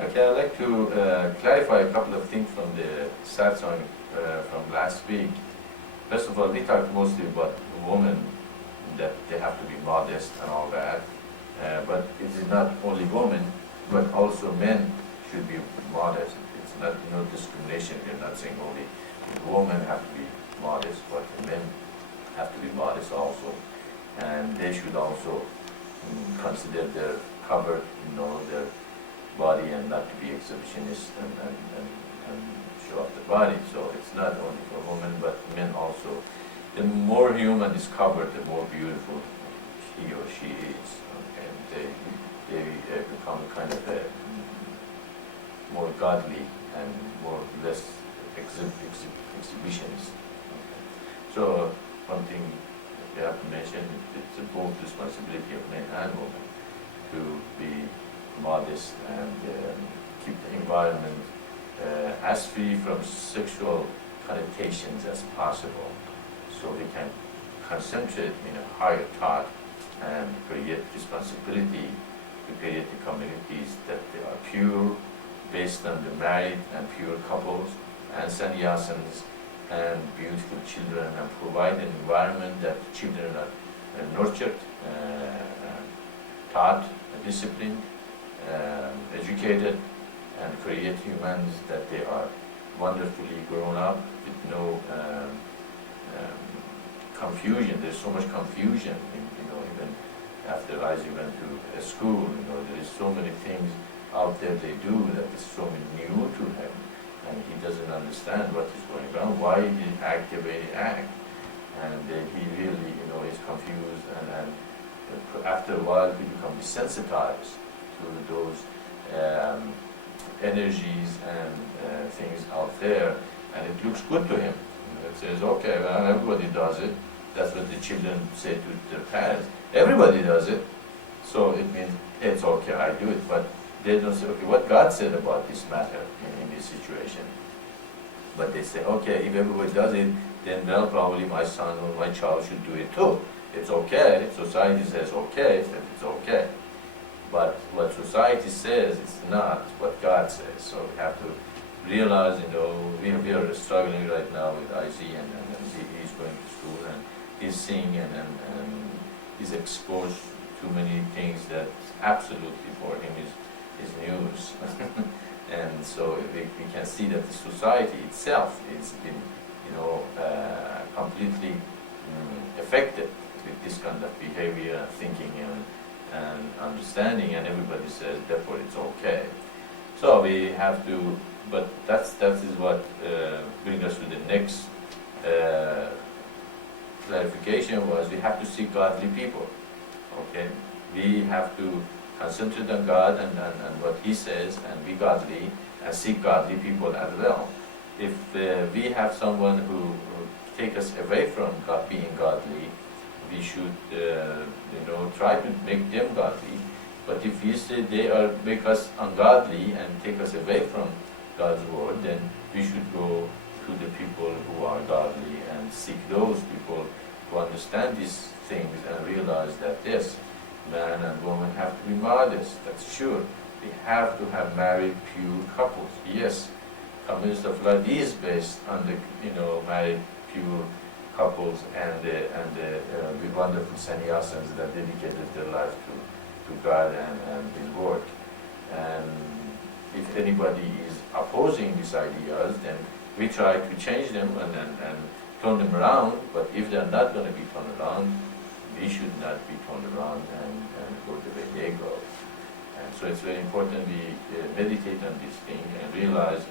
Okay, I'd like to clarify a couple of things from the Satsang from last week. First of all, we talked mostly about women, that they have to be modest and all that. But it is not only women, but also men should be modest. It's not no discrimination. We're not saying only women have to be modest, but men have to be modest also. And they should also consider their cover, their body, and not to be exhibitionist and show off the body. So it's not only for women, but men also. The more human is covered, the more beautiful he or she is. And they become kind of a more godly and less exhibitionist. So one thing we have to mention, it's both responsibility of men and women to be modest and keep the environment as free from sexual connotations as possible, so we can concentrate in a higher thought and create responsibility to create the communities that they are pure, based on the married and pure couples and sannyasins and beautiful children, and provide an environment that children are nurtured, taught, disciplined, educated, and create humans that they are wonderfully grown up with no confusion. There's so much confusion, even after Raji went to a school, there is so many things out there they do that is so new to him, and he doesn't understand what is going on, why he act the way he act, and he really, is confused, and after a while he becomes desensitized to those energies and things out there, and it looks good to him. It says, okay, well, everybody does it. That's what the children say to their parents. Everybody does it, so it means it's okay, I do it. But they don't say, okay, what God said about this matter in this situation. But they say, okay, if everybody does it, then well, probably my son or my child should do it too. It's okay. Society says okay, then it's okay. But what society says is not what God says. So we have to realize, we are struggling right now with IZ, and he's going to school, and he's seeing and he's exposed to many things that absolutely for him is news. And so we can see that the society itself is been, completely affected with this kind of behavior, thinking, and understanding, and everybody says therefore it's okay. So we have to, but that is what brings us to the next clarification, was we have to seek godly people. Okay, we have to concentrate on God and what He says, and be godly, and seek godly people as well. If we have someone who take us away from God, being godly, we should, try to make them godly. But if we say they make us ungodly and take us away from God's word, then we should go to the people who are godly and seek those people who understand these things and realize that yes, man and woman have to be modest. That's sure. We have to have married, pure couples. Yes, communist of life is based on the married, pure couples and the wonderful sannyasins that dedicated their life to God and His work. And if anybody is opposing these ideas, then we try to change them and turn them around. But if they're not going to be turned around, we should not be turned around and go the way they go. And so it's very important we meditate on this thing and realize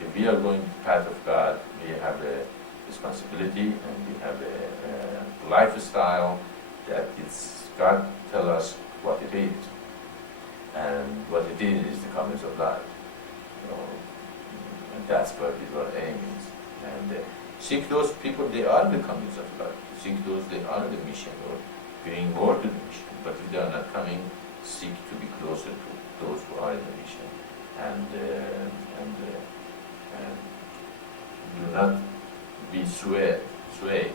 if we are going the path of God, we have a responsibility and we have a lifestyle that God tell us what it is. And what it is the comings of life. And that's what our aim is. And seek those people, they are the comings of life. Seek those, they are the mission, or bring more to the mission. But if they are not coming, seek to be closer to those who are in the mission. And do not be swayed with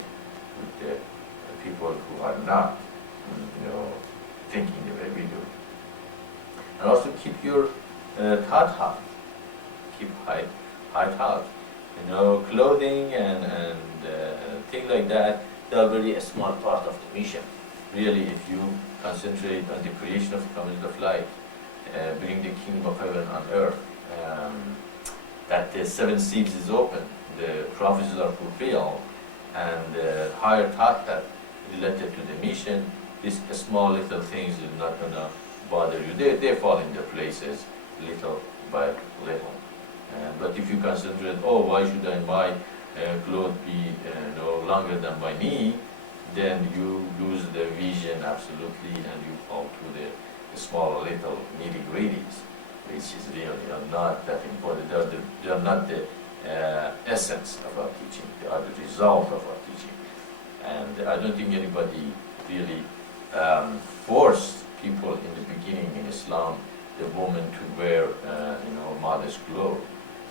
the people who are not, thinking the way we do. And also keep your thought high, keep high thought. Clothing and things like that, they are very a small part of the mission. Really, if you concentrate on the creation of the community of light, bring the kingdom of heaven on earth, that the seven seals is open, the prophecies are fulfilled, and the higher thought that related to the mission, these small little things is not going to bother you. They fall into places little by little. But if you concentrate, oh, why should my clothes be longer than my knee, then you lose the vision absolutely, and you fall to the small little nitty-gritties, which is really not that important. They are not the essence of our teaching. They are the result of our teaching. And I don't think anybody really forced people in the beginning in Islam, the woman to wear modest clothes.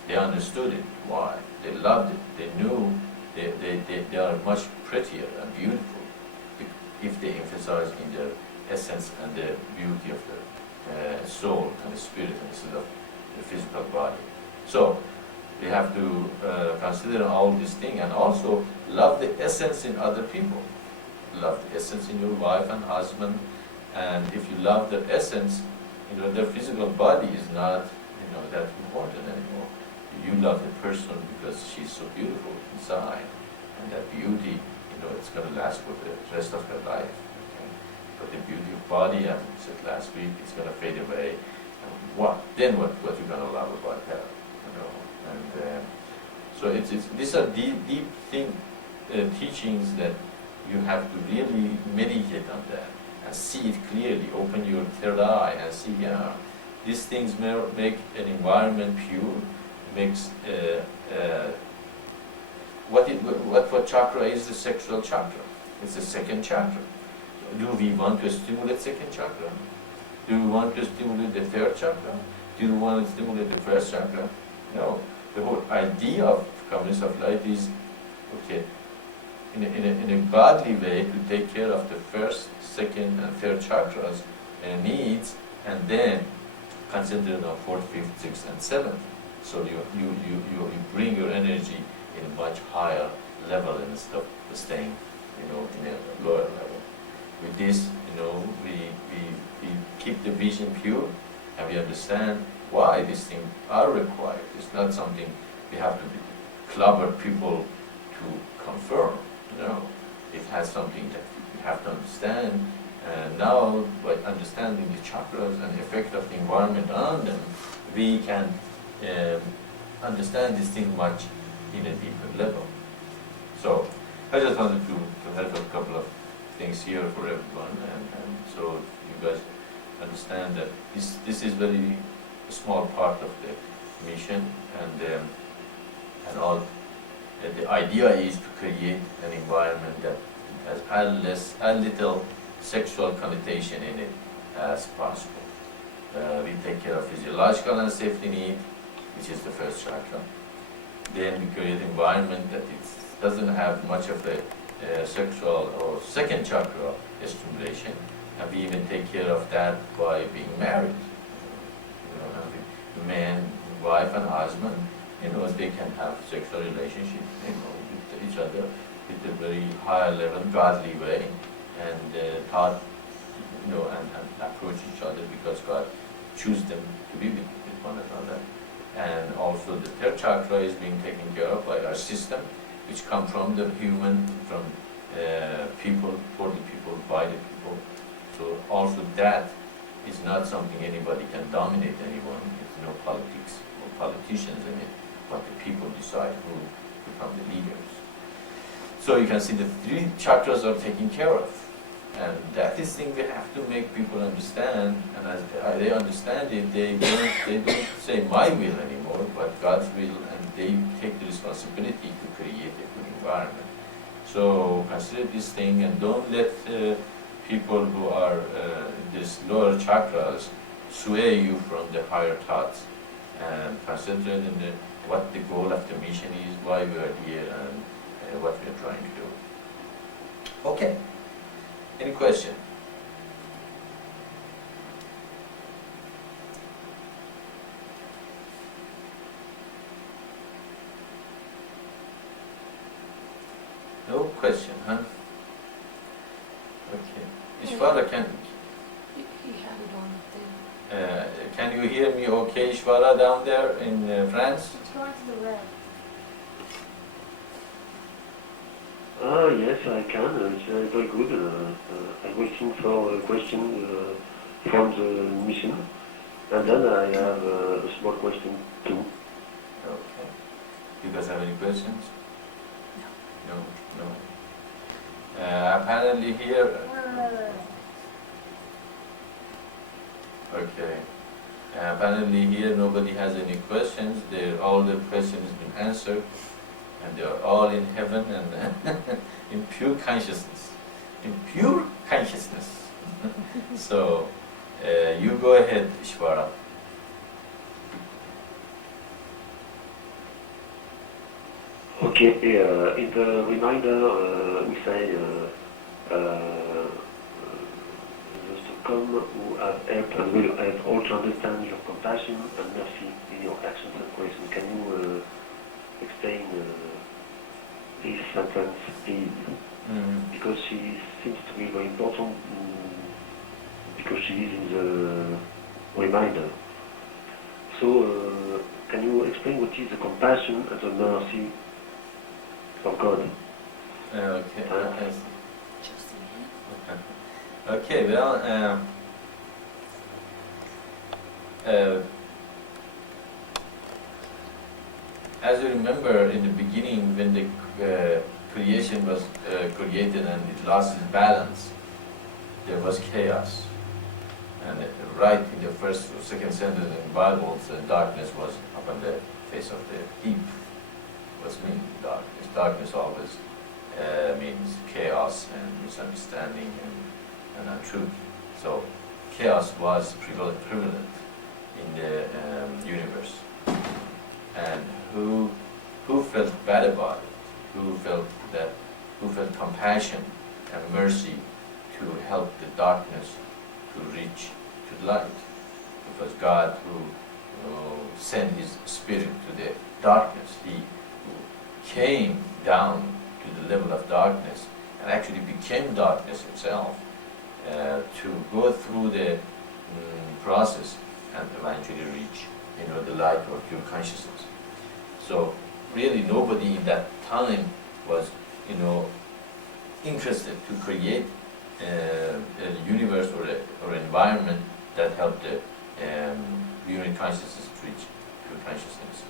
They understood it. Why? They loved it. They knew they are much prettier and beautiful if they emphasize in their essence and the beauty of the soul and the spirit instead of the physical body. So we have to consider all these things, and also love the essence in other people. Love the essence in your wife and husband, and if you love their essence, their physical body is not that important anymore. You love the person because she's so beautiful inside, and that beauty, it's going to last for the rest of her life. Okay? But the beauty of body, as I said last week, it's going to fade away. And what you're going to love about her? And so these are deep teachings that you have to really meditate on that and see it clearly. Open your third eye and see, these things make an environment pure. Makes what chakra is the sexual chakra? It's the second chakra. Do we want to stimulate second chakra? Do we want to stimulate the third chakra? Do we want to stimulate the first chakra? No. The whole idea of community of light is in a godly way to take care of the first, second, and third chakras and needs, and then concentrate on fourth, fifth, sixth, and seventh. So you bring your energy in a much higher level instead of staying, in a lower level. With this, we keep the vision pure, and we understand why these things are required. It's not something we have to clobber people to confirm. It has something that we have to understand. And now, by understanding the chakras and the effect of the environment on them, we can understand this thing much in a deeper level. So I just wanted to have a couple of things here for everyone, and so you guys understand that this is very small part of the mission, and all. The idea is to create an environment that has as little sexual connotation in it as possible. We take care of physiological and safety need, which is the first chakra. Then we create an environment that it doesn't have much of a sexual or second chakra stimulation, and we even take care of that by being married. Man, wife, and husband, they can have sexual relationship, with each other with a very high level, godly way, and thought, and approach each other because God choose them to be with one another. And also the third chakra is being taken care of by our system, which come from the human, from people, for the people, by the people. So also that is not something anybody can dominate anyone. It's no politics or politicians in it, but the people decide who become the leaders. So you can see the three chakras are taken care of. And that is thing we have to make people understand, and as they understand it, they don't say my will anymore, but God's will, and they take the responsibility to create a good environment. So consider this thing, and don't let people who are in these lower chakras sway you from the higher thoughts, and concentrate on what the goal of the mission is, why we are here, and what we are trying to do. Okay. Any question? No question, huh? Okay. Ishvara, He had it on the thing. can you hear me okay, Ishvara, down there in France? It's going to the red. Yes, I can. It's very good. I'm waiting for a question from the mission. And then I have a small question too. Okay. You guys have any questions? No. No? Apparently here... Okay. Apparently here nobody has any questions. All the questions have been answered. And they are all in heaven and in pure consciousness. In pure consciousness. So, you go ahead, Ishvara. Okay, in the reminder we say those to come who have helped and will help all to understand your compassion and mercy in your actions and creation. Can you explain this sentence, please? Because she seems to be very important because she is in the reminder. So, can you explain what is the compassion and the mercy of God? Okay. Just a minute. Okay, well, as you remember in the beginning when the creation was created and it lost its balance, there was chaos. And right in the first or second sentence in the Bible, darkness was upon the face of the deep. What's mean darkness? Darkness always means chaos and misunderstanding and untruth. So chaos was prevalent in the universe. And who felt bad about it? Who felt compassion and mercy to help the darkness to reach to the light? Because God who sent His Spirit to the darkness, He came down to the level of darkness and actually became darkness Himself to go through the process and eventually reach, the light or pure consciousness. So really nobody in that time was, interested to create a universe or environment that helped the unit consciousness to reach pure consciousness.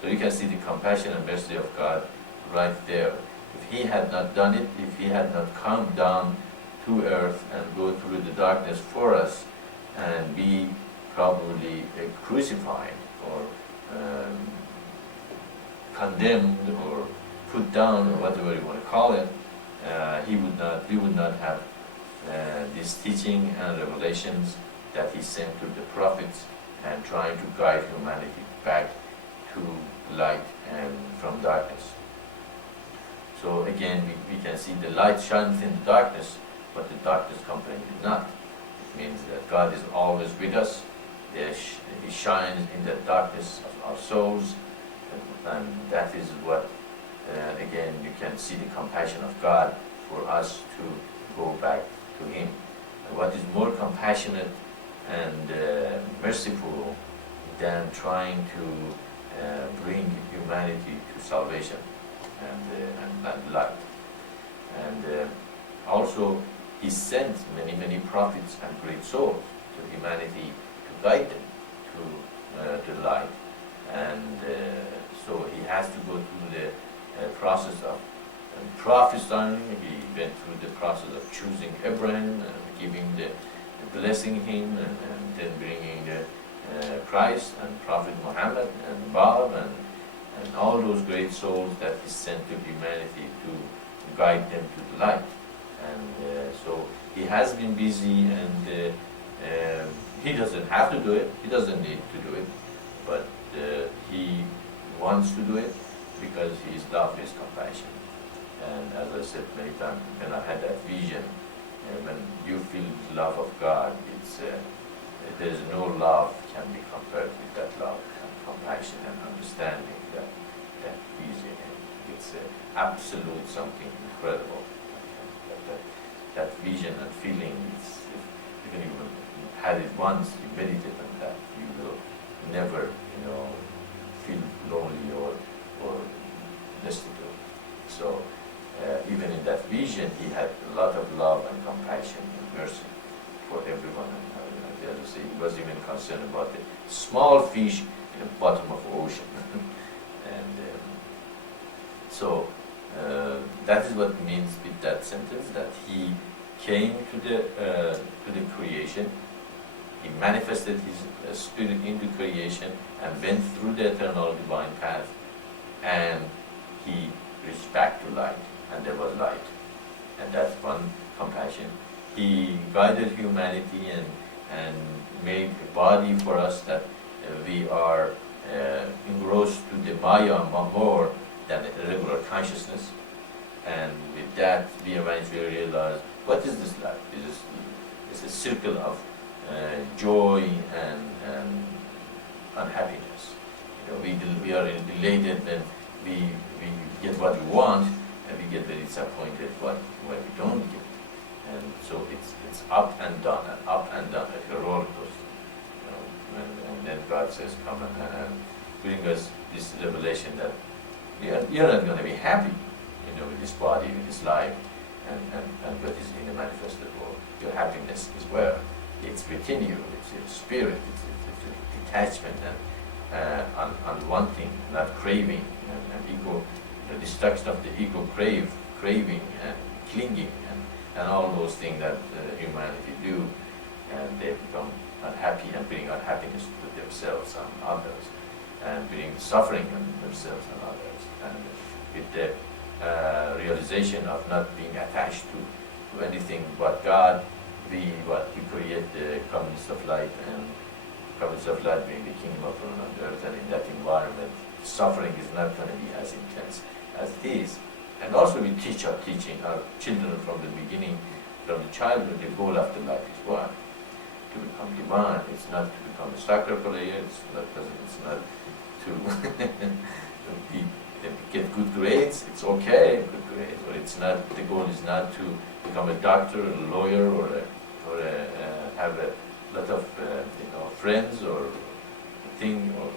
So you can see the compassion and mercy of God right there. If He had not done it, if He had not come down to earth and go through the darkness for us and be probably crucified or condemned or put down or whatever you want to call it, we would not have this teaching and revelations that He sent to the prophets and trying to guide humanity back to light and from darkness. So again, we can see the light shines in the darkness, but the darkness comprehends not. It means that God is always with us. He shines in the darkness of our souls, and that is what, again, you can see the compassion of God for us to go back to Him. And what is more compassionate and merciful than trying to bring humanity to salvation and light. And also, He sent many prophets and great souls to humanity to guide them to the light. And so He has to go through the process of prophesying. He went through the process of choosing Abraham and giving the blessing him, and then bringing the Christ and Prophet Muhammad and Bob and all those great souls that He sent to humanity to guide them to the light. And so He has been busy, and He doesn't have to do it, He doesn't need to do it, but He wants to do it because His love is compassion. And as I said many times, when I had that vision, when you feel the love of God, there is no love can be compared with that love and compassion and understanding that He is in Him. It's absolute something incredible. That vision and feeling, even if you had it once, you meditate on that, you will never, feel lonely or destitute. So even in that vision, he had a lot of love and compassion and mercy for everyone. And as I say, he was even concerned about the small fish in the bottom of the ocean. And so that is what means with that sentence, that he came to the creation, he manifested his spirit into creation and went through the eternal divine path, and he reached back to light, and there was light. And that's one compassion. He guided humanity and made a body for us that we are engrossed to the Maya more than the regular consciousness. And with that, we eventually realize, what is this life? It's a circle of joy and unhappiness. We are elated when we get what we want, and we get very disappointed when we don't get. And so it's up and down, like a roller coaster. And then God says, come and bring us this revelation that you're not going to be happy, with this body, with this life, and what is in the manifested world. Your happiness is where? It's within you, it's your spirit, it's detachment and unwanting, not craving, and ego, the destruction of the ego craving and clinging and all those things that humanity do, and they become unhappy and bring unhappiness to themselves and others, and bring suffering on themselves and others. And with the realization of not being attached to anything but God, we create the communists of light, and communists of light being the kingdom of heaven on earth, and in that environment, suffering is not going to be as intense as it is. And also we teach our children from the beginning, from the childhood, the goal of the life is what? To become divine. It's not to become a soccer player, it's not to get good grades, it's okay, good grades, or it's not, the goal is not to become a doctor, or a lawyer, or have a lot of friends or thing, or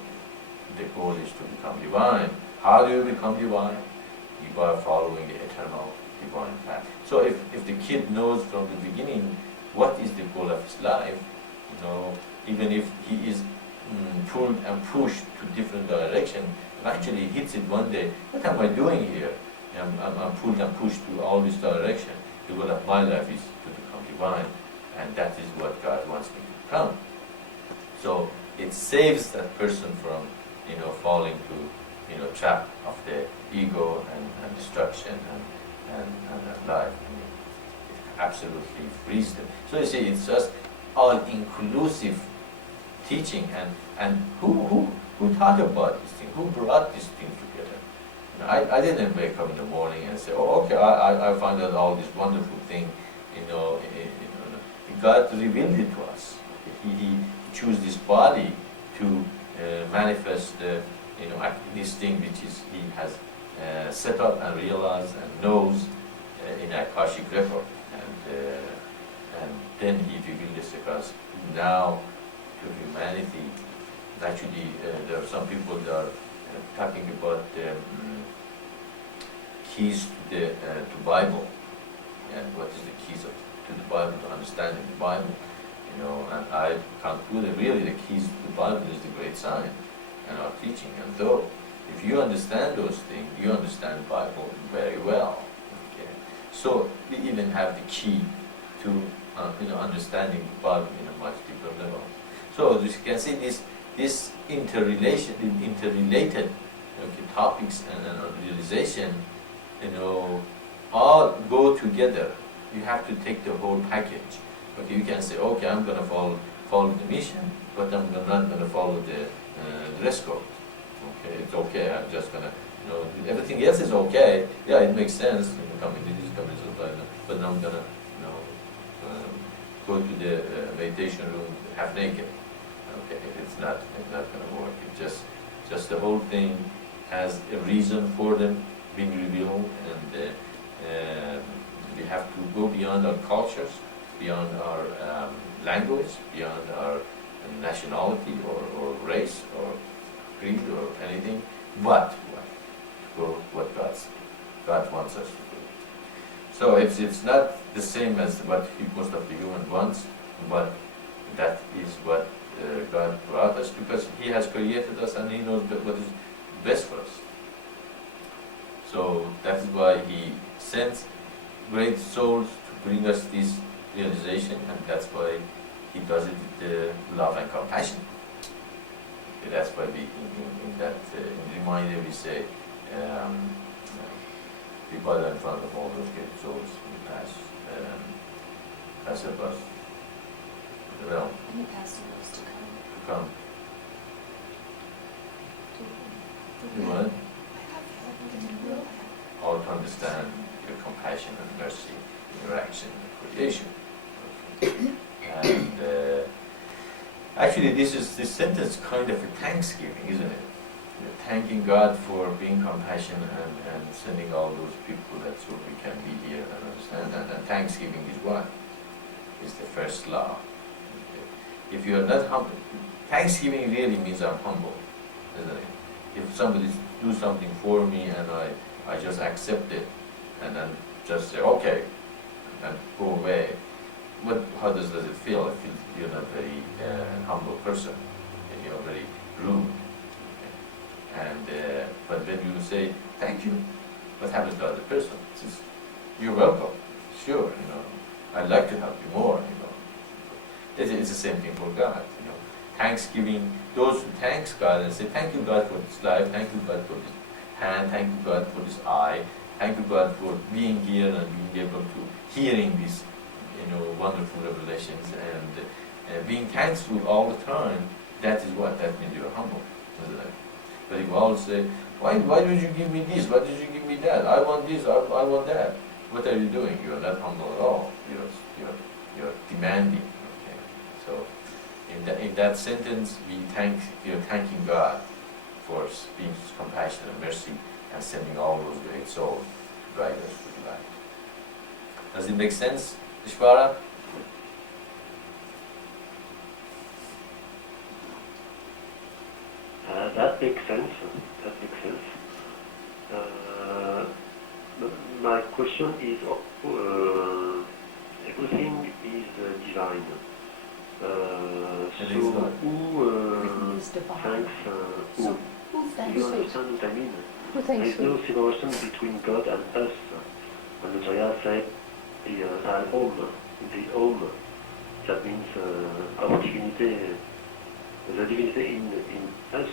the goal is to become divine. How do you become divine? You are following the eternal divine path. So if the kid knows from the beginning what is the goal of his life, even if he is pulled and pushed to different direction, eventually he hits it one day, what am I doing here? I'm pulled and pushed to all this direction. The goal of my life is to become divine, and that is what God wants me to become. So it saves that person from falling to trap of the ego and destruction and life. It absolutely frees them. So you see, it's just all-inclusive teaching, and who thought about this thing? Who brought this thing together? I didn't wake up in the morning and say, oh, okay, I found out all this wonderful thing. God revealed it to us. He chose this body to manifest this thing which is he has set up and realized and knows in Akashic record, and then he revealed this because now to humanity. Actually, there are some people that are talking about the keys to Bible, and what is the keys to the Bible, to understanding the Bible. And I concluded really the keys to the Bible is the great sign and our teaching. And though if you understand those things, you understand the Bible very well. Okay? So we even have the key to understanding the Bible in a much deeper level. So as you can see, this interrelated topics and realization, all go together. You have to take the whole package. Okay, you can say, okay, I'm going to follow the mission, but I'm not going to follow the dress code. Okay, it's okay. I'm just going to, everything else is okay. Yeah, it makes sense. Coming to this, but I'm going to, go to the meditation room half naked. Okay, it's not going to work. It's just the whole thing has a reason for them, being revealed, and we have to go beyond our cultures, beyond our language, beyond our nationality or race or creed or anything, but what God wants us to do. So it's not the same as what most of the human wants, but that is what God brought us, because He has created us and He knows what is best for us. So that is why He sends great souls to bring us this realization, and that's why He does it with love and compassion. Okay, that's why we, in that in reminder, we say, we bow in front of all those great souls in the past, has helped us, well, And the past and those to come. to come. You want all to understand your compassion and mercy in your action and creation. Okay. And actually, this sentence kind of a thanksgiving, isn't it? You're thanking God for being compassionate and sending all those people that so we can be here and understand. And thanksgiving is what? Is the first law. Okay. If you are not humble, thanksgiving really means I'm humble, isn't it? If somebody do something for me and I just accept it and then just say okay and go away, how does it feel? It feels you're not very humble person, and you're very rude. And but when you say thank you, what happens to the other person? It says, you're welcome. Sure, I'd like to help you more. It's the same thing for God. Thanksgiving, those who thanks God and say thank you God for this life, thank you God for this hand, thank you God for this eye, thank you God for being here and being able to hearing these wonderful revelations and being thankful all the time. That is what that means you're humble, isn't it? But if you always say, why did you give me this? Why did you give me that? I want this, I want that. What are you doing? You're not humble at all. You're demanding. Okay. So in that sentence, you're thanking God for being compassionate and mercy and sending all those great souls to guide us through life. Does it make sense, Ishvara? That makes sense. My question is, everything is divine. So who Everything is divine. thanks who? So who Do thanks you who? understand what I mean? Who There thanks is who? no separation between God and us. When Maitreya said the home, that means our divinity, the divinity in us.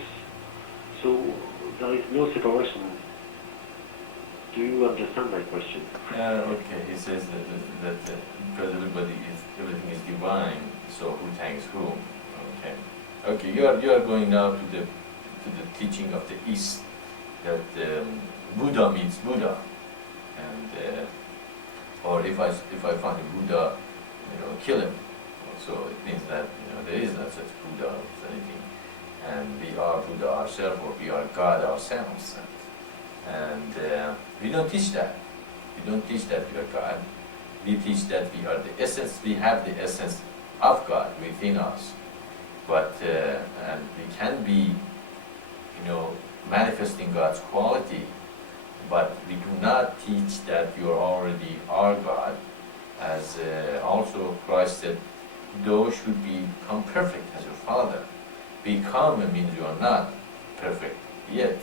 So there is no separation. Do you understand my question? Okay, he says that because everything is divine, so who thanks whom? Okay, okay, you are going now to the teaching of the East, that Buddha meets Buddha, and or if I find a Buddha, kill him. So it means that there is no such Buddha or anything, and we are Buddha ourselves, or we are God ourselves. And we don't teach that. We don't teach that we are God. We teach that we are the essence. We have the essence of God within us. But and we can be, manifesting God's quality. But we do not teach that you are already our God. As also Christ said, those should become perfect as your Father. Become means you are not perfect yet.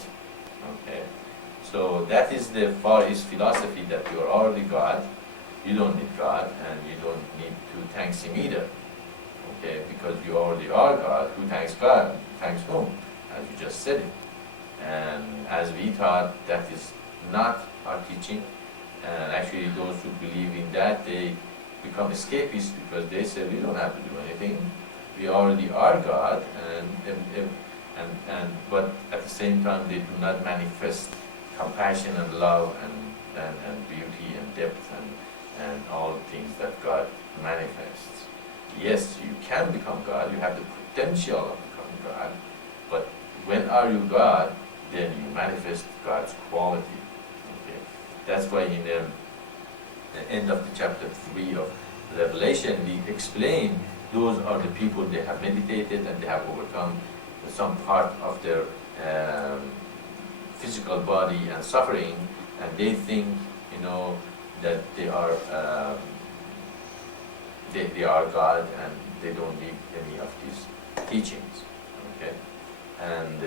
Okay. So that is the Far East philosophy, that you are already God, you don't need God, and you don't need to thank Him either. Okay, because you already are God. Who thanks God? Thanks whom? As you just said it. And as we taught, that is not our teaching. And actually those who believe in that, they become escapists, because they say we don't have to do anything. We already are God, but at the same time they do not manifest compassion and love and beauty and depth and all the things that God manifests. Yes, you can become God, you have the potential of becoming God, but when are you God? Then you manifest God's quality. That's why in the end of the chapter 3 of Revelation, we explain those are the people they have meditated and they have overcome some part of their physical body and suffering, and they think, that they are God and they don't need any of these teachings. Okay, and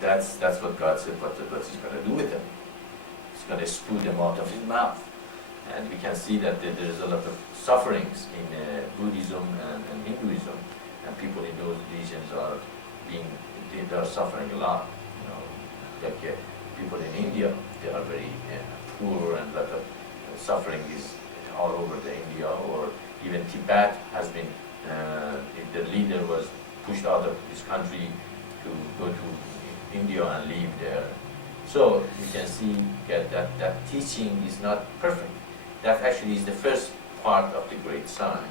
that's what God said. What He's going to do with them? He's going to spew them out of His mouth. And we can see that there is a lot of sufferings in Buddhism and Hinduism, and people in those regions they are suffering a lot. Like people in India, they are very poor, and a lot of suffering is all over the India, or even Tibet has been. The leader was pushed out of his country to go to India and live there. So you can see that teaching is not perfect. That actually is the first part of the great sign.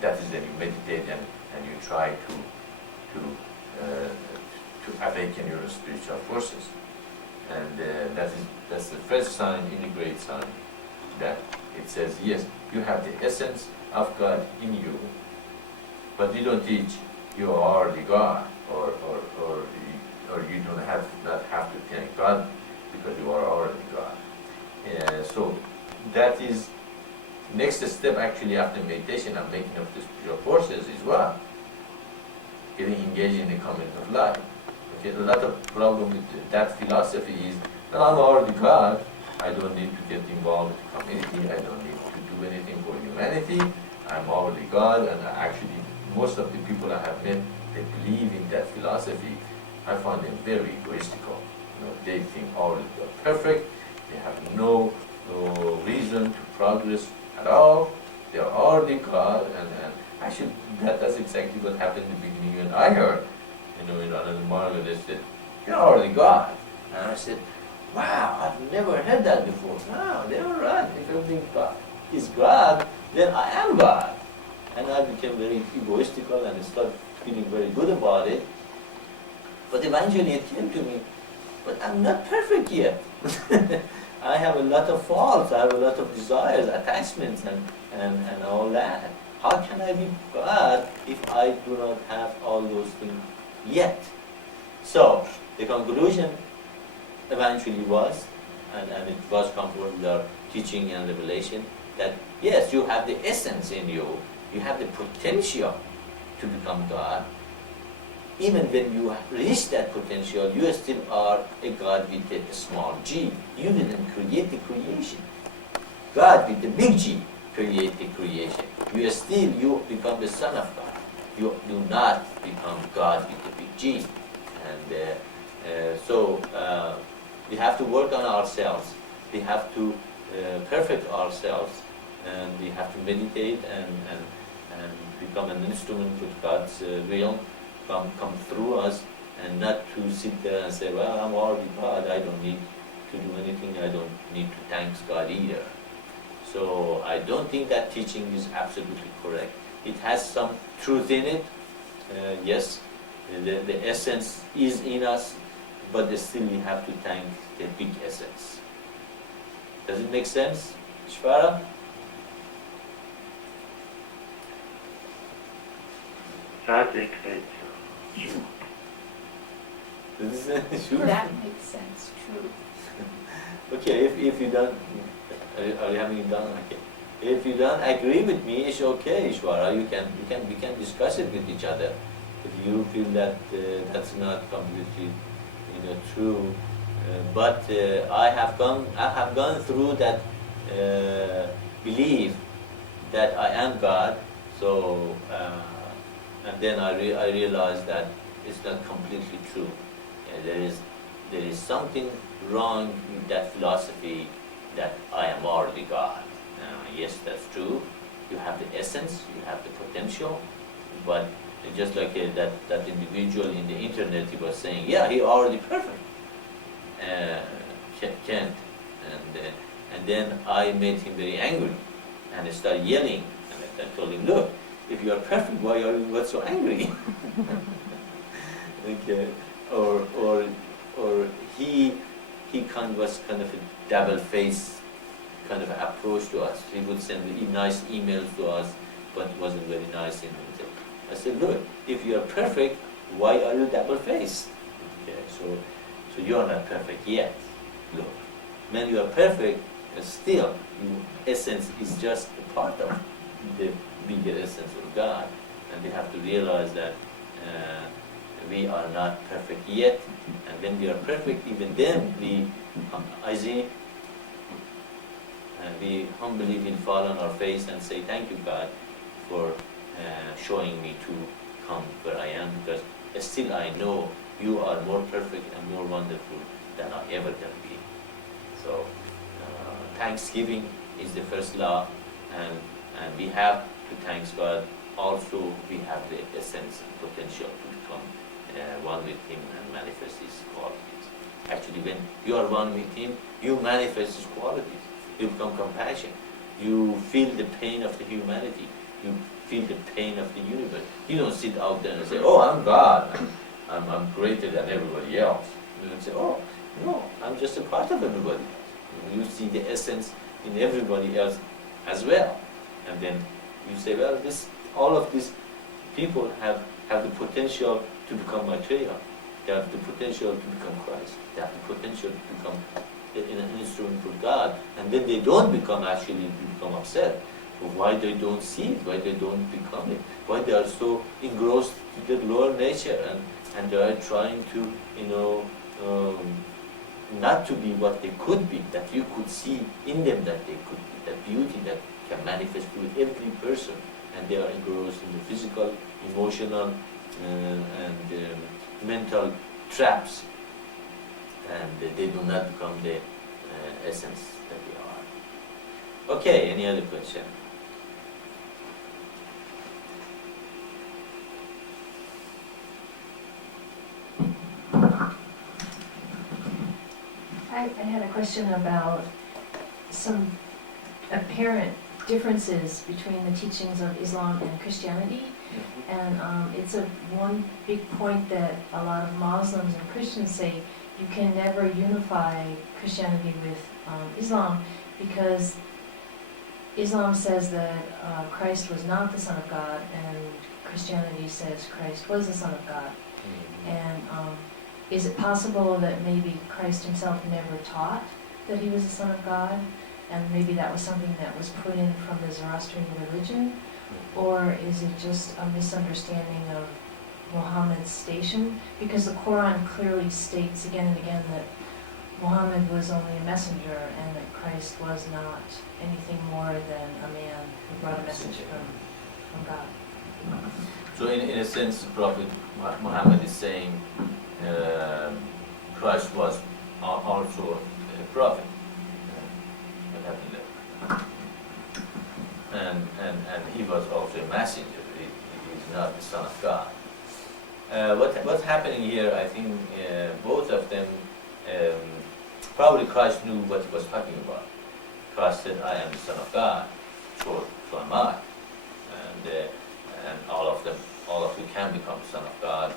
That is when you meditate and you try to awaken your spiritual forces. And that's the first sign in the great sign, that it says, yes, you have the essence of God in you, but you don't teach you are the God, or you don't not have to thank God because you are already God. So that is next step actually after meditation and making of the spiritual forces is what? Getting engaged in the community of life. Okay, a lot of problem with that philosophy is, well, I'm already God, I don't need to get involved with the community, I don't need to do anything for humanity, I'm already God. And actually most of the people I have met, they believe in that philosophy. I find them very egoistical. They think all is perfect, they have no reason to progress at all, they are already God. And actually that's exactly what happened in the beginning when I heard, in another Margaret, they said, you're already God. And I said, wow, I've never heard that before. No, they were right. If everything is God, then I am God. And I became very egoistical and started feeling very good about it. But eventually it came to me, but I'm not perfect yet. I have a lot of faults, I have a lot of desires, attachments, and all that. How can I be God if I do not have all those things yet? So, the conclusion eventually was, and it was confirmed with our teaching and revelation, that yes, you have the essence in you, you have the potential to become God. Even when you reach that potential, you still are a God with a small g. You didn't create the creation. God with the big G create the creation. You become the Son of God. You do not become God with the big G. And so we have to work on ourselves. We have to perfect ourselves, and we have to meditate and become an instrument with God's will come through us, and not to sit there and say, well, I'm already God, I don't need to do anything, I don't need to thank God either. So I don't think that teaching is absolutely correct. It has some truth in it. Yes, the essence is in us, but still we have to thank the big essence. Does it make sense, Shvara? That makes sense. Sure. That makes sense, true. Okay, if you don't, are you having it done? Okay. If you don't agree with me, it's okay, Ishwara. We can discuss it with each other. If you feel that that's not completely, true, but I have gone through that belief that I am God. So, and then I realized that it's not completely true. There is something wrong with that philosophy that I am already God. Yes, that's true. You have the essence, you have the potential, but just like that individual in the internet, he was saying, yeah, he already perfect. Can't. And then I made him very angry, and I started yelling, and I told him, look, if you are perfect, why are you so angry? Okay. Or he he was kind of a double-faced kind of approach to us. He would send nice emails to us, but wasn't very nice in himself. I said, look, if you are perfect, why are you double-faced? Okay, so you are not perfect yet. Look, when you are perfect, still, your essence is just a part of the bigger essence of God, and we have to realize that we are not perfect yet, and when we are perfect, even then we humbly will fall on our face and say, thank you, God, for showing me to come where I am, because still I know you are more perfect and more wonderful than I ever can be. So thanksgiving is the first law, and we have to thank God. Also, we have the essence and potential to become one with Him and manifest His qualities. Actually, when you are one with Him, you manifest His qualities. You become compassion. You feel the pain of the humanity. You feel the pain of the universe. You don't sit out there and say, oh, I'm God. I'm greater than everybody else. You don't say, oh, no, I'm just a part of everybody else. You see the essence in everybody else as well. And then you say, well, all of these people have the potential to become Maitreya. They have the potential to become Christ. They have the potential to become an instrument for God. And then they don't become upset. So why they don't see it? Why they don't become it? Why they are so engrossed with the lower nature and they are trying to, not to be what they could be, that you could see in them that they could be, that beauty that can manifest through every person, and they are engrossed in the physical, emotional, and mental traps, and they do not become the essence that they are. Okay, any other question? I had a question about some apparent differences between the teachings of Islam and Christianity. And it's one big point that a lot of Muslims and Christians say: you can never unify Christianity with Islam, because Islam says that Christ was not the Son of God, and Christianity says Christ was the Son of God. And is it possible that maybe Christ himself never taught that he was the Son of God, and maybe that was something that was put in from the Zoroastrian religion? Or is it just a misunderstanding of Muhammad's station? Because the Quran clearly states again and again that Muhammad was only a messenger and that Christ was not anything more than a man who brought a message from God. So in a sense, Prophet Muhammad is saying Christ was also a prophet. What happened there? And he was also a messenger. He is not the Son of God. What's happening here, I think both of them, probably Christ knew what he was talking about. Christ said, I am the Son of God, so am I. And all of you can become the Son of God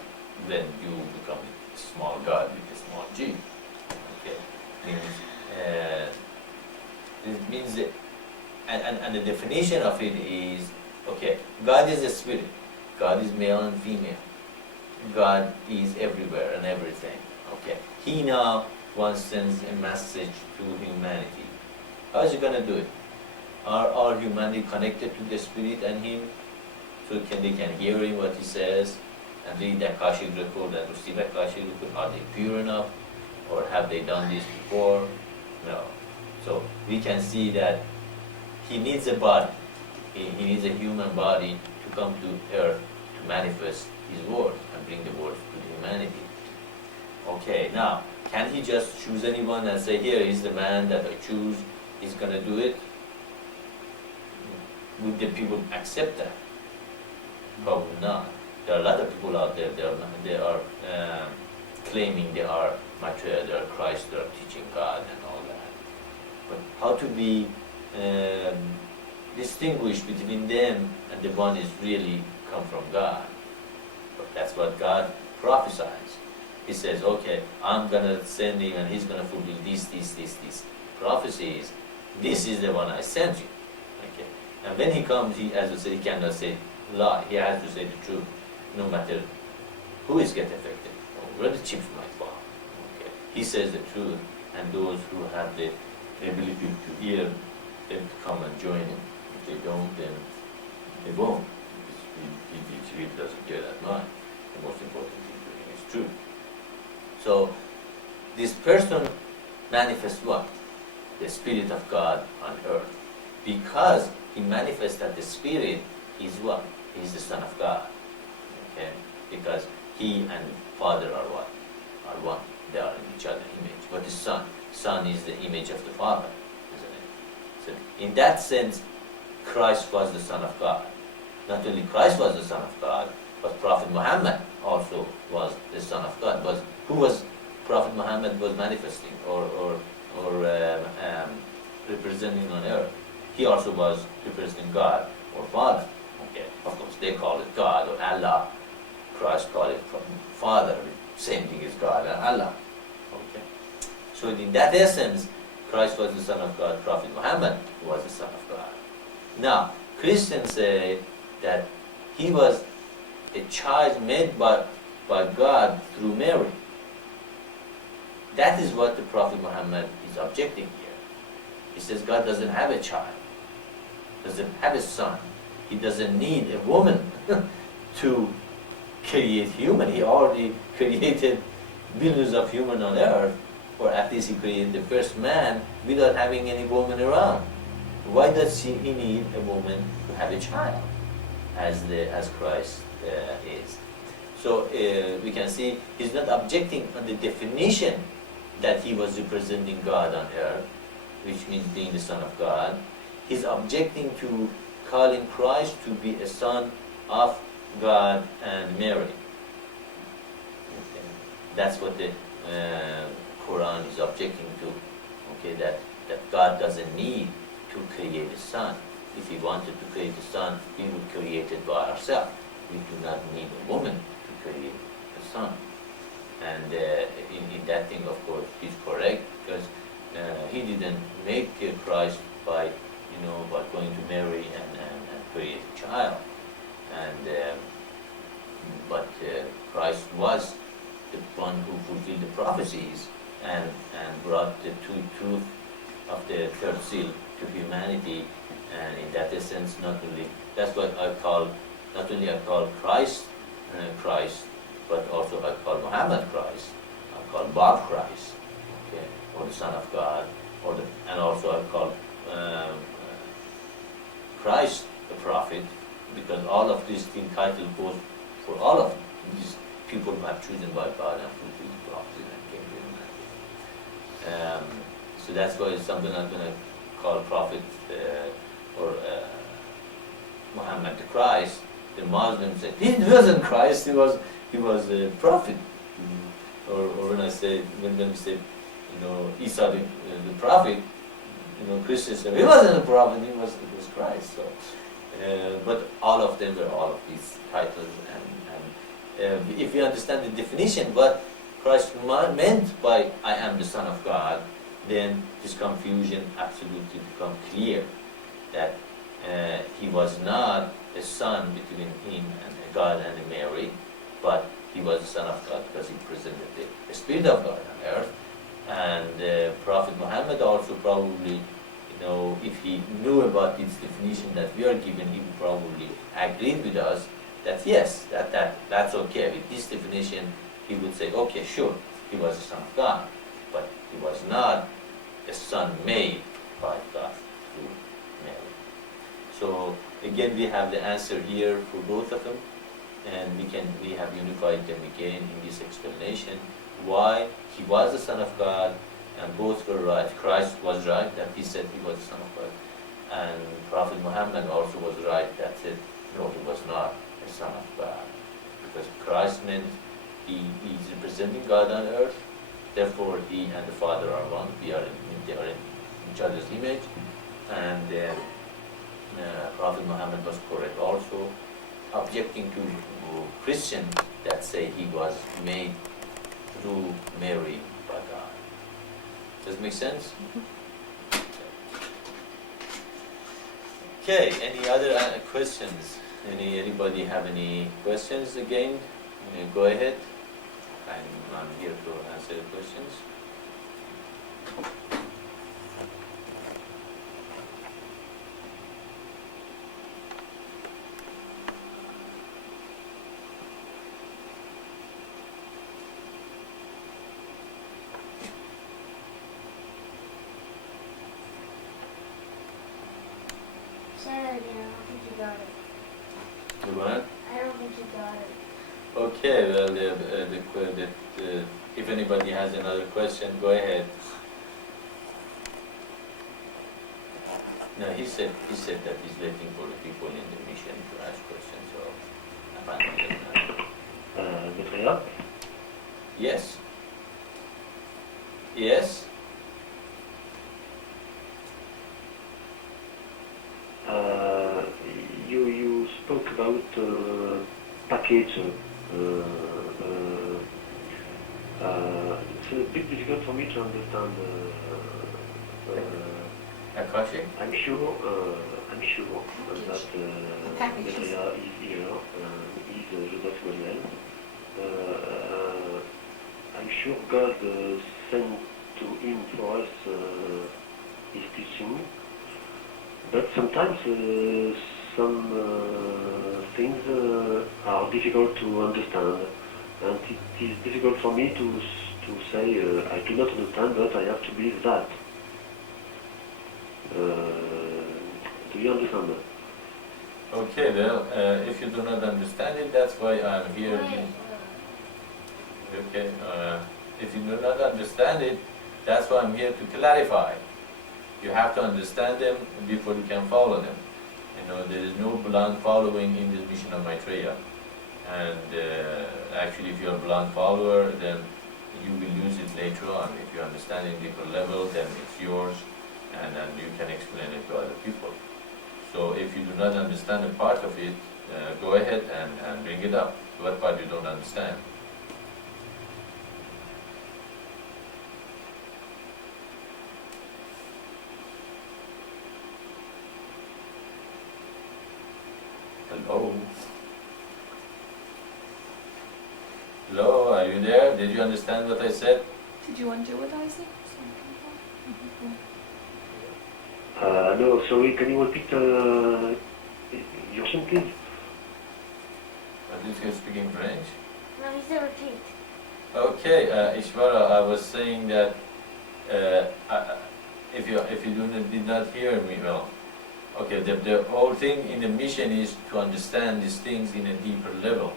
when you become a small God with a small g. Okay, it means that, and the definition of it is, okay, God is a spirit. God is male and female. God is everywhere and everything. Okay, He now wants to send a message to humanity. How is He going to do it? Are humanity connected to the spirit and Him, so they can hear Him what He says and read the Akashic record and receive Akashic record? Are they pure enough, or have they done this before? No. So we can see that He needs a body. He needs a human body to come to earth to manifest His word and bring the word to humanity. Okay, now, can He just choose anyone and say, here is the man that I choose, he's going to do it? Would the people accept that? Probably not. There are a lot of people out there, they are claiming they are Maitreya, they are Christ, they are teaching God and all that. But how to be distinguished between them and the one is really come from God? But that's what God prophesies. he says, okay, I'm gonna send him and he's gonna fulfill these prophecies. This is the one I sent you. Okay. And when he comes, he, as I said, he cannot say lie. He has to say the truth, no matter who is get affected, or where the chips might fall. Okay. He says the truth, and those who have the ability to hear, they come and join him. If they don't, then they won't. Because he really doesn't care that much. The most important thing to him is truth. So this person manifests what? The Spirit of God on earth. Because he manifests that the Spirit is what? He is the Son of God. Okay? Because he and Father are what? Are one. They are in each other's image. But the Son? Son is the image of the Father, isn't it? So in that sense, Christ was the Son of God. Not only Christ was the Son of God, but Prophet Muhammad also was the Son of God. But who was Prophet Muhammad was manifesting or representing on earth? He also was representing God or Father. Okay, of course they call it God or Allah. Christ called it Father. Same thing as God and Allah. Okay. So in that essence, Christ was the Son of God. Prophet Muhammad was the Son of God. Now Christians say that he was a child made by God through Mary. That is what the Prophet Muhammad is objecting here. He says God doesn't have a child, doesn't have a son. He doesn't need a woman to create human. He already created billions of humans on earth, or at least he created the first man without having any woman around. Why does he need a woman to have a child, as Christ is? So we can see he's not objecting on the definition that he was representing God on earth, which means being the Son of God. He's objecting to calling Christ to be a son of God and Mary. Okay. That's what the Quran is objecting to. Okay, that God doesn't need to create a son. If he wanted to create a son, he would create it by ourselves. We do not need a woman to create a son. And in that thing, of course, he's correct, because he didn't make Christ by going to Mary and create a child. And but Christ was the one who fulfilled the prophecies and brought the truth of the third seal to humanity. And in that essence, that's what I call, not only I call Christ Christ, but also I call Muhammad Christ, I call Bob Christ, okay, or the Son of God, and also I call Christ the Prophet, because all of these things title goes for all of these people who are chosen by God and fulfilled the prophecy and came to humanity. So that's why something I'm going to call Prophet or Muhammad the Christ. The Muslims say he wasn't Christ, he was a prophet. Or when we say Isa the prophet, Christians say he wasn't a prophet, he was Christ. So, but all of them were all of these titles, and if you understand the definition, what Christ meant by "I am the Son of God," then this confusion absolutely becomes clear that he was not a son between him and God and Mary, but he was the Son of God because he presented the Spirit of God on earth. And Prophet Muhammad also probably, if he knew about this definition that we are given, he would probably agree with us that yes, that's okay. With this definition, he would say, okay, sure, he was the Son of God, but he was not a son made by God through Mary. So again, we have the answer here for both of them, and we have unified them again in this explanation why he was the Son of God, and both were right. Christ was right that he said he was the Son of God, and Prophet Muhammad also was right that said no, he was not a Son of God, because Christ meant he is representing God on earth. Therefore, he and the Father are one. They are in each other's image, and Prophet Muhammad was correct also, objecting to Christians that say he was made through Mary by God. Does it make sense? Okay, any other questions? Anybody have any questions again? Go ahead. I'm here to answer the questions. Say that again, I don't think you got it. You want? I don't think you got it. Okay, well, if anybody has another question, go ahead. No, he said that he's waiting for the people in the mission to ask questions, so apparently Maitreya? yes. Yes. You spoke about package. It's a bit difficult for me to understand. Akashic? I'm sure that Packages. Maitreya is here, is Joseph Manuel. I'm sure God sent to him for us his teaching, but sometimes some things are difficult to understand, and it is difficult for me to say I do not understand, but I have to believe that. Do you understand that? Okay, well, if you do not understand it, that's why I'm here. Okay, if you do not understand it, that's why I'm here to clarify. You have to understand them before you can follow them. You know, there is no blind following in this mission of Maitreya. And actually, if you're a blind follower, then you will use it later on. If you understand it in different level, then it's yours, and then you can explain it to other people. So if you do not understand a part of it, go ahead and bring it up. What part you don't understand? Hello? Hello, are you there? Did you understand what I said? Did you undo it, Isaac? No, sorry, can you repeat your question, please? Is he speaking French? No, he said repeat. Okay, Ishvara, I was saying that if you did not hear me well, okay, the whole thing in the mission is to understand these things in a deeper level.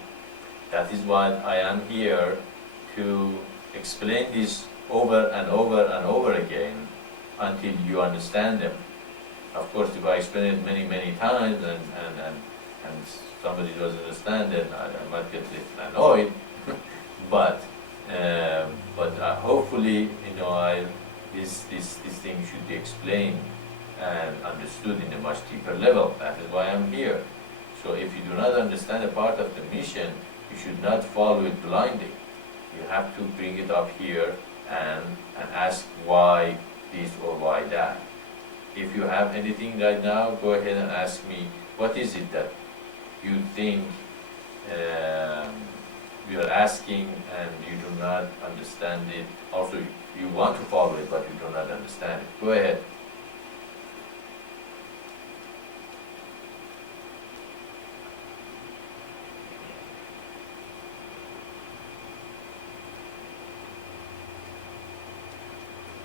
That is why I am here to explain this over and over and over again until you understand them. Of course, if I explain it many times and somebody doesn't understand, then I might get a little annoyed. but hopefully, you know, this thing should be explained and understood in a much deeper level. That is why I'm here. So if you do not understand a part of the mission, you should not follow it blindly. You have to bring it up here and ask why this or why that. If you have anything right now, go ahead and ask me, what is it that you think you are asking and you do not understand it? Also, you want to follow it, but you do not understand it. Go ahead.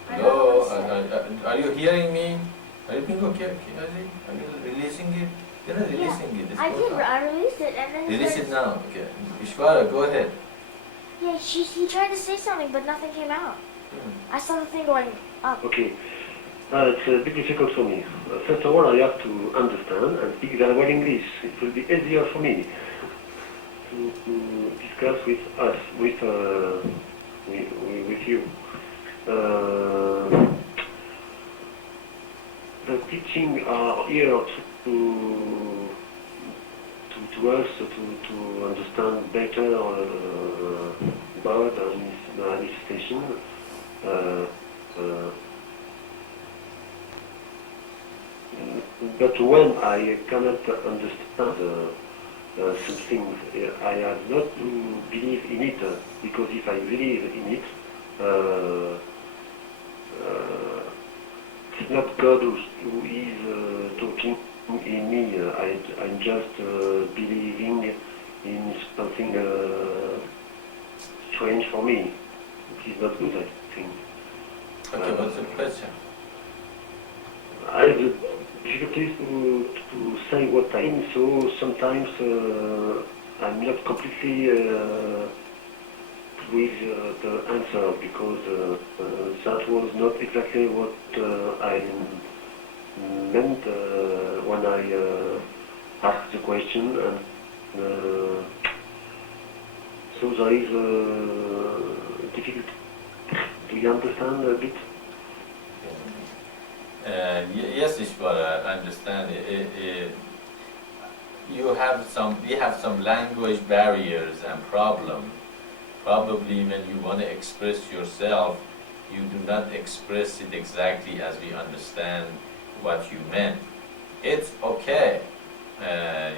Hello, are you hearing me? Are you being okay? Are you releasing it? You're not releasing it. It's I going did. on. I released it, and then Release it now. Okay. Ishvara, go ahead. Yeah, he tried to say something, but nothing came out. I saw the thing going up. Okay. It's a bit difficult for me. First of all, I have to understand and speak very well English. It will be easier for me to discuss with us, with you. The teaching are here to growth to understand better God and His manifestation. But when I cannot understand something, I have not to believe in it, because if I believe in it, it's not God who is talking in me. I'm just believing in something strange for me. It is not good, I think. Okay, what's the question? I have difficulties to say what I mean, so sometimes I'm not completely with the answer, because that was not exactly what I meant when I asked the question, and so there is difficulty. Do you understand a bit? Yes, Ishvara, I understand. We have some language barriers and problem. Probably when you want to express yourself, you do not express it exactly as we understand what you meant. It's okay.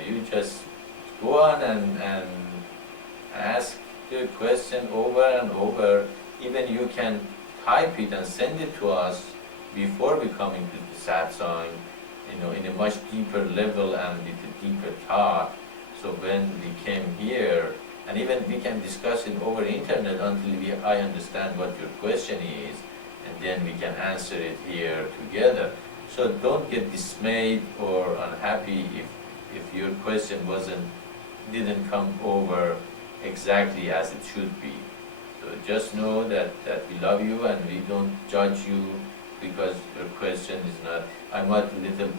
You just go on and ask the question over and over. Even you can type it and send it to us before we come into the satsang, in a much deeper level and with a deeper thought. So when we came here, and even we can discuss it over internet until I understand what your question is, and then we can answer it here together. So don't get dismayed or unhappy if your question didn't come over exactly as it should be. So just know that we love you and we don't judge you because your question is not. I might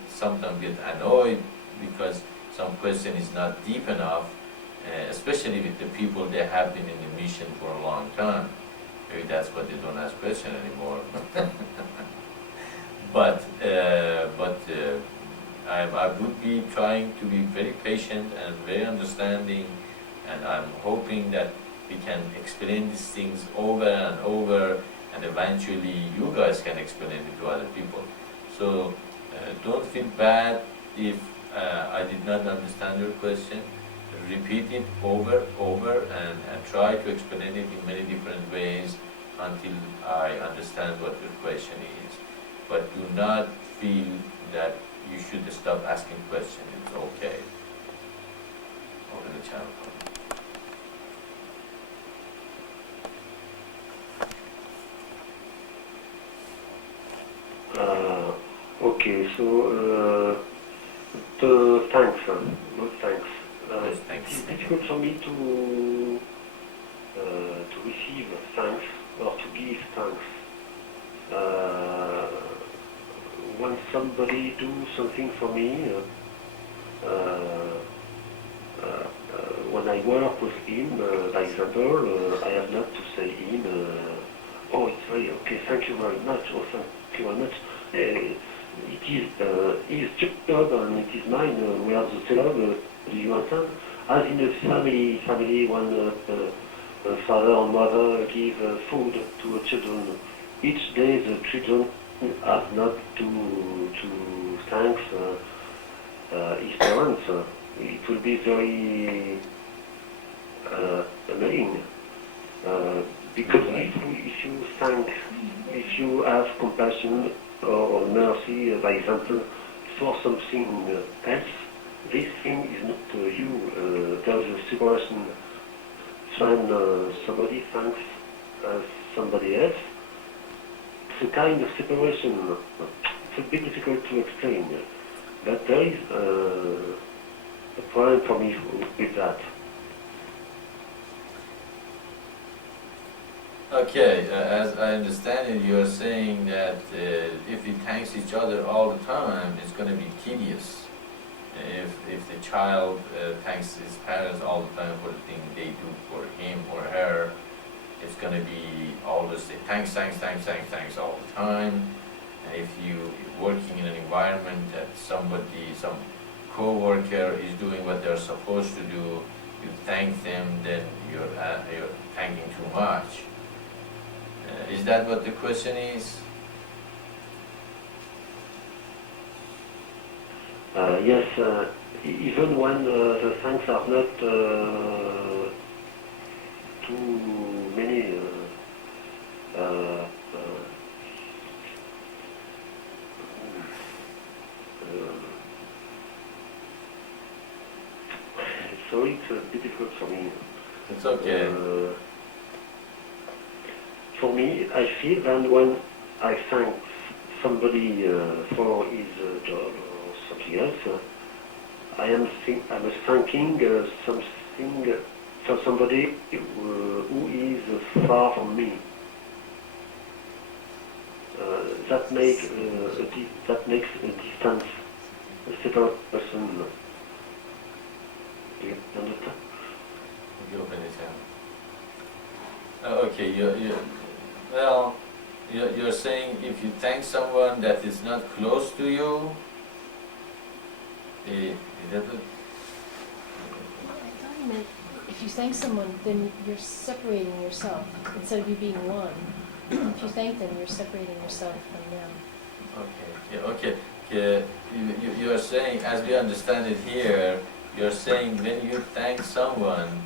sometimes get annoyed because some question is not deep enough, especially with the people they have been in the mission for a long time. Maybe that's why they don't ask question anymore. but I would be trying to be very patient and very understanding, and I'm hoping that we can explain these things over and over, and eventually you guys can explain it to other people. So don't feel bad if I did not understand your question. Repeat it over and try to explain it in many different ways until I understand what your question is. But do not feel that you should stop asking questions. It's okay. Open the channel. Okay, so the thanks, no thanks. Yes, thanks. It is difficult for me to receive thanks or to give thanks. When somebody do something for me, when I work with him, by example, I have not to say him, oh, it's very okay, thank you very much, oh, thank you very much. It is his job and it is mine. We are the same job. Do you understand? As in a family when father or mother give food to the children, each day the children have not to thank his parents. It will be very annoying. Because if you thank, if you have compassion or mercy, by example, for something else, this thing is not you. There's a separation. When somebody thanks somebody else, it's a kind of separation. It's a bit difficult to explain, but there is a problem for me with that. Okay, as I understand it, you're saying that if we thanks each other all the time, it's going to be tedious. If the child thanks his parents all the time for the thing they do for him or her, it's going to be always say thanks all the time. And if you're working in an environment that some co-worker is doing what they're supposed to do, you thank them, then you're thanking too much. Is that what the question is? Yes, even when the thanks are not too many. Sorry, it's a bit difficult for me. It's okay. For me, I feel that when I thank somebody for his job or something else, I'm thanking somebody who is far from me. That makes a distance, a separate person. Do you understand? You open it up. Okay, you're saying if you thank someone that is not close to you, is that what? I thought you meant if you thank someone, then you're separating yourself instead of you being one. If you thank them, you're separating yourself from them. Okay. You are saying, as we understand it here, you're saying when you thank someone,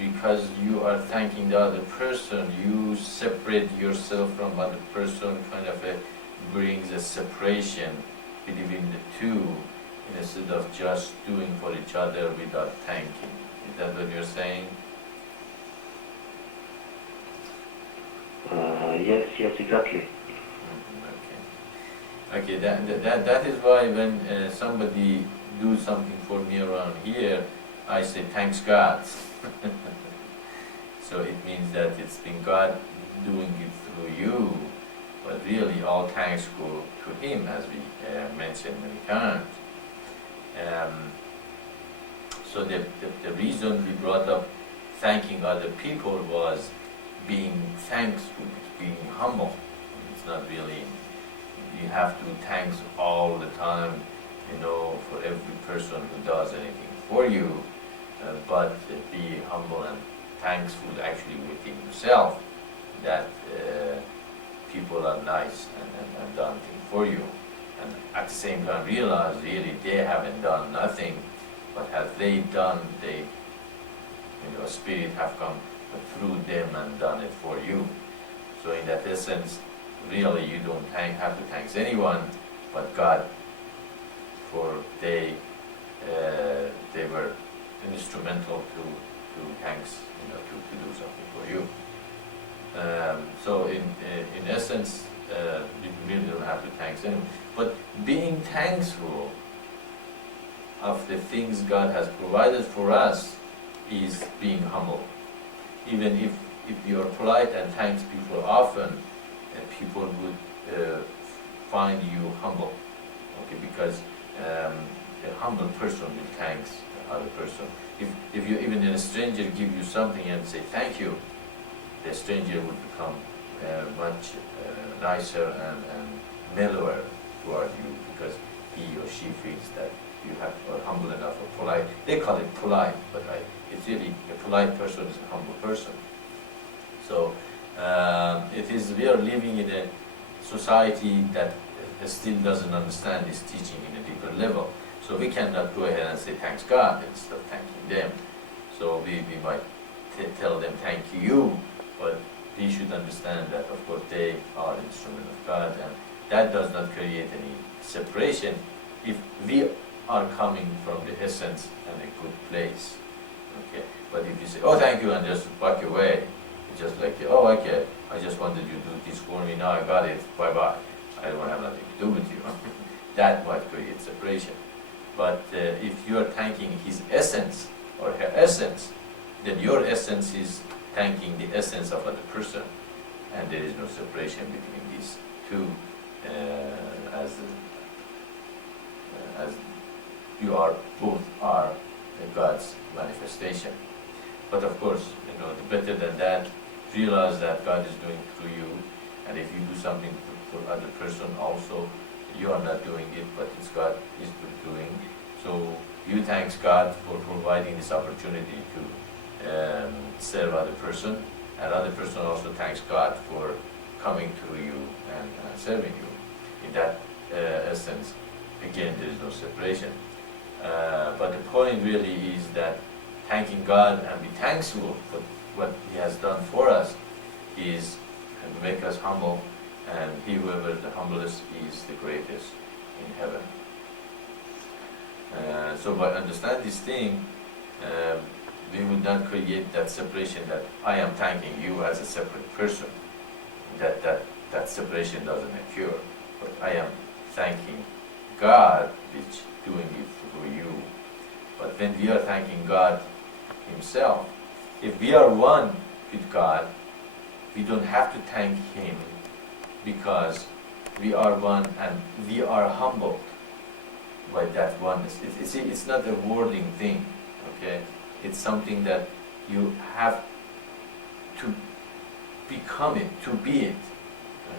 because you are thanking the other person, you separate yourself from other person, kind of brings a separation between the two, instead of just doing for each other without thanking. Is that what you're saying? Yes, exactly. Okay, that is why when somebody do something for me around here, I say thanks God. So it means that it's been God doing it through you, but really all thanks go to Him, as we mentioned many times. So the reason we brought up thanking other people was being thankful, being humble. It's not really, you have to thanks all the time, for every person who does anything for you, but be humble and thankful actually within yourself that people are nice and done things for you. And at the same time realize really they haven't done nothing, but have they done, spirit have come through them and done it for you. So in that essence, really you don't have to thank anyone but God, for they were instrumental to thanks, to do something for you. So in essence, you really don't have to thank anyone. But being thankful of the things God has provided for us is being humble. Even if you are polite and thanks people often, people would find you humble. Okay, because a humble person will thanks the other person. If you even a stranger give you something and say thank you, the stranger would become much nicer and mellower toward you, because he or she feels that you are humble enough or polite. They call it polite, but it's really a polite person is a humble person. So we are living in a society that still doesn't understand this teaching in a deeper level. So we cannot go ahead and say thanks God instead of thanking them. So we might tell them thank you, but we should understand that of course they are instrument of God, and that does not create any separation if we are coming from the essence and a good place. Okay, but if you say, oh thank you, and just walk away, it's just like, oh okay, I just wanted you to do this for me, now I got it, bye bye, I don't have nothing to do with you. That might create separation. But if you are thanking his essence or her essence, then your essence is thanking the essence of other person, and there is no separation between these two, as you are both are God's manifestation. But of course, the better than that, realize that God is doing through you, and if you do something for other person also, You are not doing it, but it's God is doing. So you thanks God for providing this opportunity to serve other person, and other person also thanks God for coming to you and serving you. In that essence, again, there is no separation. But the point really is that thanking God and be thankful for what He has done for us is to make us humble, and he whoever the humblest is the greatest in heaven. So by understand this thing, we will not create that separation that I am thanking you as a separate person. That separation doesn't occur. But I am thanking God, which doing it through you. But when we are thanking God Himself, if we are one with God, we don't have to thank Him, because we are one and we are humbled by that oneness. It's not a wording thing, okay? It's something that you have to become it, to be it,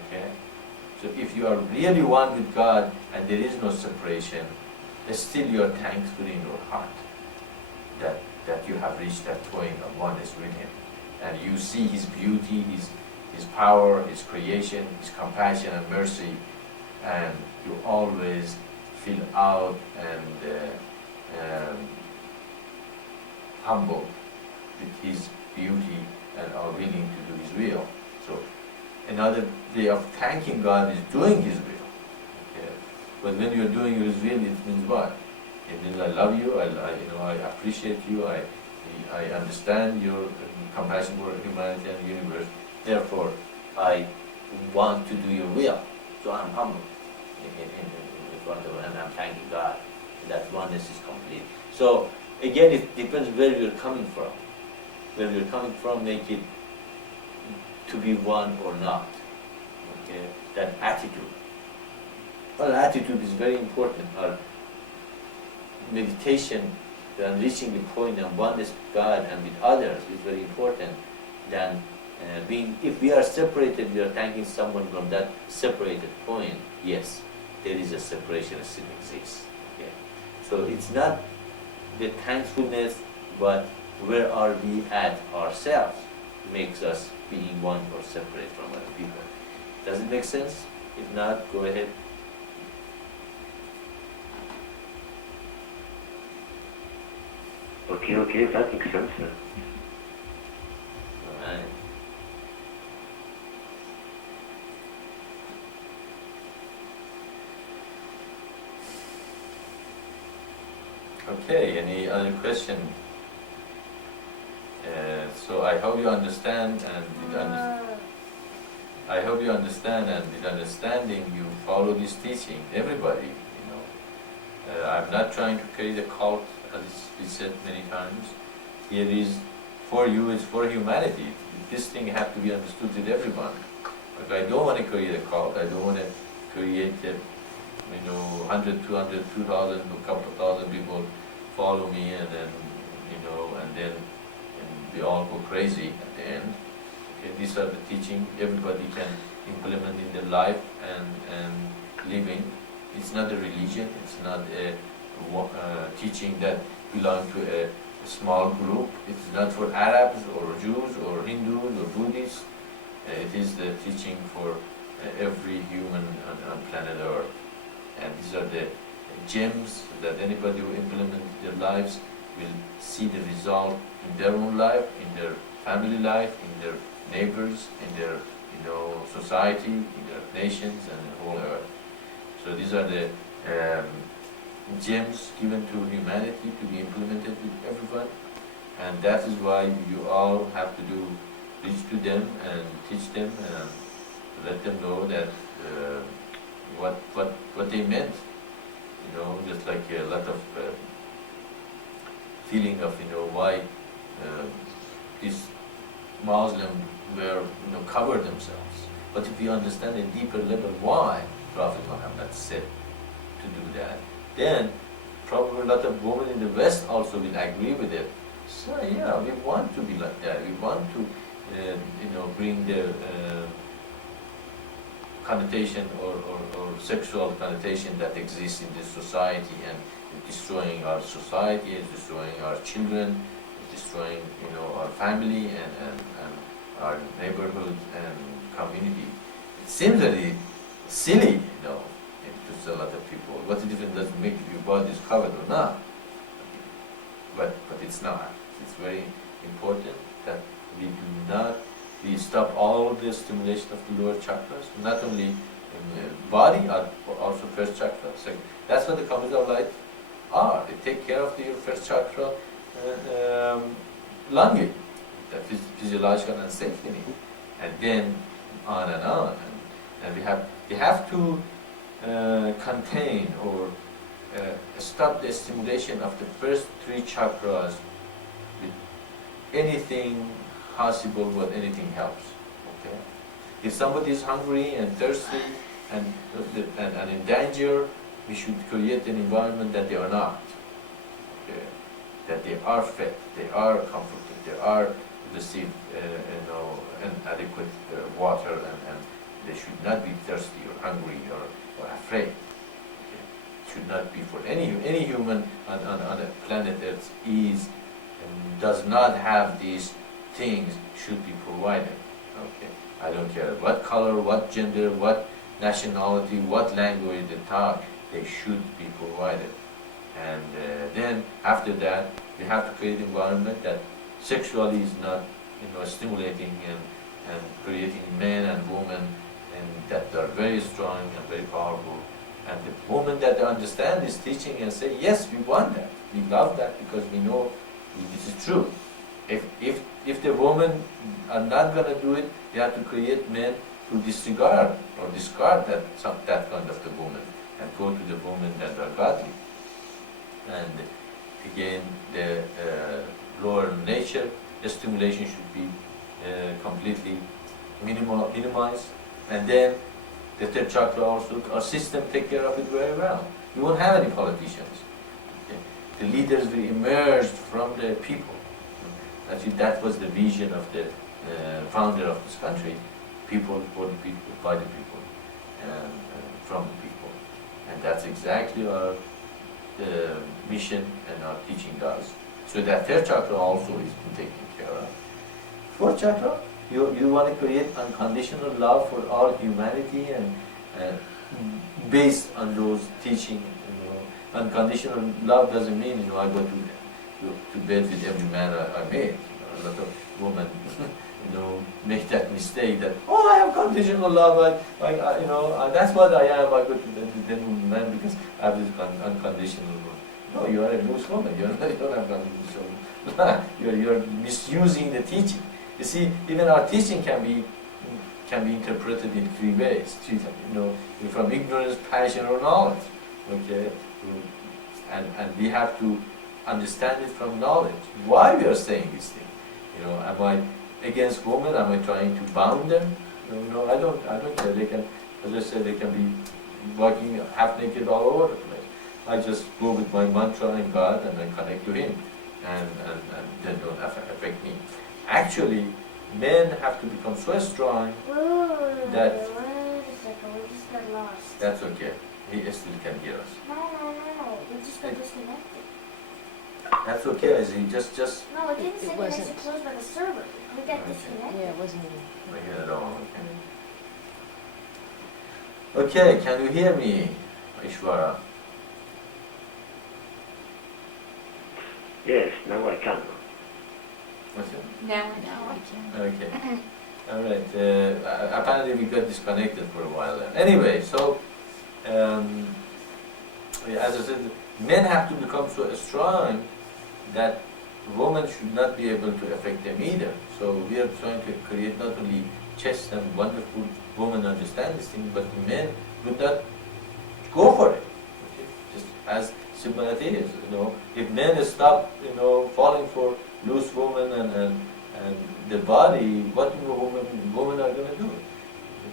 okay? So if you are really one with God and there is no separation, still you are thankful in your heart that you have reached that point of oneness with Him. And you see His beauty, His power, His creation, His compassion and mercy, and you always feel out and humble with His beauty and are willing to do His will. So another way of thanking God is doing His will. Okay? But when you're doing His will, it means what? It means I love you, I appreciate you, I understand your compassion for humanity and the universe. Therefore, I want to do your will. So I'm humble in front of Him, and I'm thanking God. That oneness is complete. So again, it depends where you're coming from. Where you're coming from, make it to be one or not. Okay, that attitude. Well, attitude is very important. Our meditation and reaching the point of oneness with God and with others is very important. Than if we are separated, we are thanking someone from that separated point. Yes, there is a separation that still exists. Okay? So it's not the thankfulness, but where are we at ourselves makes us being one or separate from other people. Does it make sense? If not, go ahead. Okay, that makes sense. Alright. Okay, any other question? So I hope you understand, and with I hope you understand, and with understanding you follow this teaching. Everybody, I'm not trying to create a cult, as we said many times. Here is for you, it's for humanity. This thing has to be understood with everyone. But I don't want to create a cult. I don't want to create 100, 200, 2,000, a couple of thousand people follow me, and then we all go crazy at the end. Okay, these are the teaching everybody can implement in their life and living. It's not a religion. It's not a teaching that belongs to a small group. It's not for Arabs or Jews or Hindus or Buddhists. It is the teaching for every human on planet Earth. And these are the gems that anybody who implements their lives will see the result in their own life, in their family life, in their neighbors, in their society, in their nations, and the whole earth. So these are the gems given to humanity to be implemented with everyone, and that is why you all have to reach to them and teach them and let them know that what they meant. Just like a lot of feeling of why these Muslims were cover themselves. But if you understand a deeper level why Prophet Muhammad said to do that, then probably a lot of women in the West also will agree with it. So yeah, we want to be like that. We want to bring the connotation or sexual connotation that exists in this society, and it's destroying our society, it's destroying our children, it's destroying, our family and our neighborhood and community. It seems very silly, to a lot of people. What the difference does it make if your body is covered or not? But it's not. It's very important that we stop all the stimulation of the lower chakras, not only in the body, also first chakra. Second. That's what the comets of light are. They take care of your first chakra longing, the physiological and safety need, and then on and on. And we have to contain or stop the stimulation of the first three chakras with anything possible, but anything helps. Okay? If somebody is hungry and thirsty and in danger, we should create an environment that they are not. Okay? That they are fed, they are comforted, they are receive an adequate water, and they should not be thirsty or hungry or afraid. Okay? Should not be for any human on the planet Earth does not have these things should be provided. Okay, I don't care what color, what gender, what nationality, what language they talk, they should be provided. And then after that, we have to create an environment that sexually is not, stimulating and creating men and women and that are very strong and very powerful. And the women that understand this teaching and say, yes, we want that, we love that because we know this is true. If the women are not going to do it, they have to create men who disregard or discard that kind of the woman and go to the women that are godly. And again, the lower nature, the stimulation should be completely minimized. And then the third chakra also, our system take care of it very well. We won't have any politicians. Okay? The leaders will emerge from the people. Actually, that was the vision of the founder of this country: people for the people, by the people, and from the people. And that's exactly our mission and our teaching does. So that third chakra also is taken care of. Fourth chakra, you want to create unconditional love for all humanity and based on those teaching. Unconditional love doesn't mean I go to bed with every man I meet. A lot of women, make that mistake that I have conditional love. That's what I am. I go to bed with every man because I have this unconditional love. No, you are a loose woman. You don't have conditional love. You're misusing the teaching. You see, even our teaching can be interpreted in three ways. From ignorance, passion, or knowledge. Okay, and we have to understand it from knowledge. Why we are saying this thing? Am I against women? Am I trying to bound them? No, I don't care. They can, as I said, they can be walking half naked all over the place. I just go with my mantra and God and then connect to Him, and then don't affect me. Actually, men have to become so strong that. Wait a second, we just got lost. That's okay. He still can hear us. No, we just got disconnected. That's okay, Izzy. Just. No, it didn't say It connection wasn't. closed by the server. We got Okay. disconnected. Yeah, it wasn't even. I hear it all. Okay, can you hear me, Ishvara? Yes, now I can. What's it? Now I can. Okay. All right. Apparently we got disconnected for a while. Anyway, so as I said, men have to become so strong that women should not be able to affect them either. So we are trying to create not only chaste and wonderful women understand this thing, but men would not go for it. Okay? Just as simple as it is. If men stop, falling for loose women and the body, what women are going to do?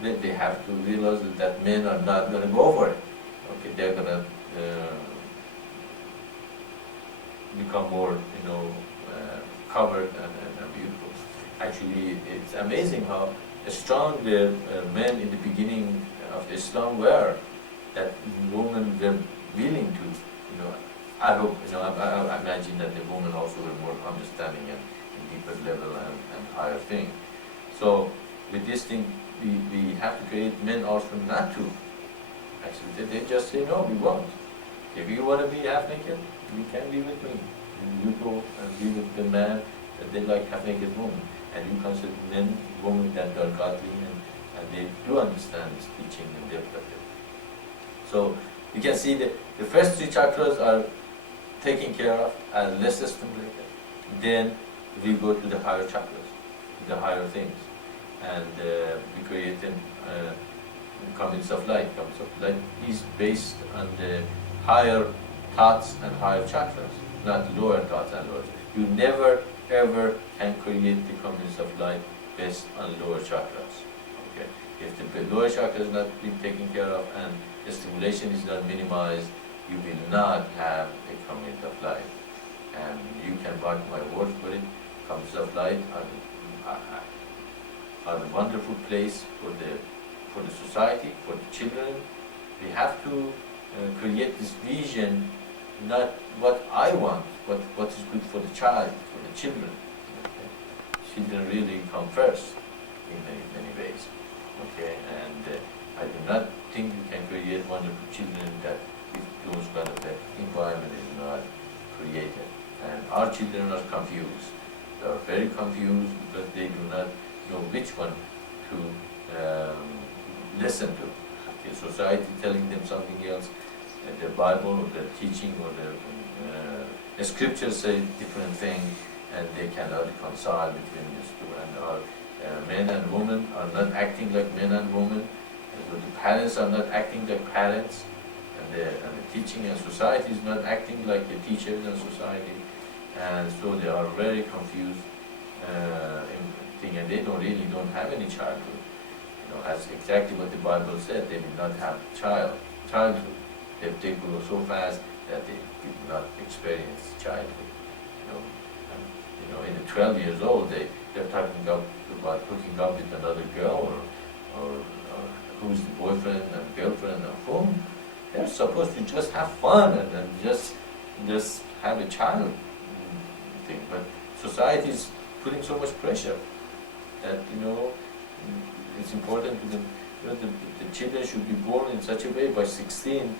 They have to realize that men are not going to go for it. Okay, they're going to become more, covered and beautiful. Actually, it's amazing how strong the men in the beginning of Islam were that women were willing to, I hope, I imagine that the women also were more understanding and deeper level and higher thing. So with this thing, we have to create men also not to. Actually, they just say, no, we won't. If you want to be half naked, you can be with me. And you go and be with the man that they like half naked woman. And you consider men, women that are godly and they do understand this teaching and depth of it. So you can see that the first three chakras are taken care of and less stimulated. Then we go to the higher chakras, the higher things. And we create comets of light. Comets of light is based on the higher thoughts and higher chakras, not lower thoughts and lower. You never ever can create the comets of light based on lower chakras. Okay, if the lower chakra is not being taken care of and the stimulation is not minimized, you will not have a comet of light. And you can mark my word for it. Comets of light are the wonderful place for the society, for the children. We have to create this vision, not what I want, but what is good for the child, for the children. Okay? Children really come first in many ways. Okay, and I do not think you can create wonderful children that if those kind of environment is not created. And our children are confused. They are very confused because they do not know which one to listen to. Okay, society telling them something else, the Bible or the teaching or the scriptures say different thing, and they cannot reconcile between these two. And our men and women are not acting like men and women, and so the parents are not acting like parents, and the teaching and society is not acting like the teachers and society, and so they are very confused and they really don't have any childhood. As exactly what the Bible said, they will not have childhood. They grow so fast that they will not experience childhood. And, in the 12 years old, they're talking about hooking up with another girl or who's the boyfriend and girlfriend of whom. They're supposed to just have fun and just have a child thing. But society is putting so much pressure that it's important to them. The children should be born in such a way by 16.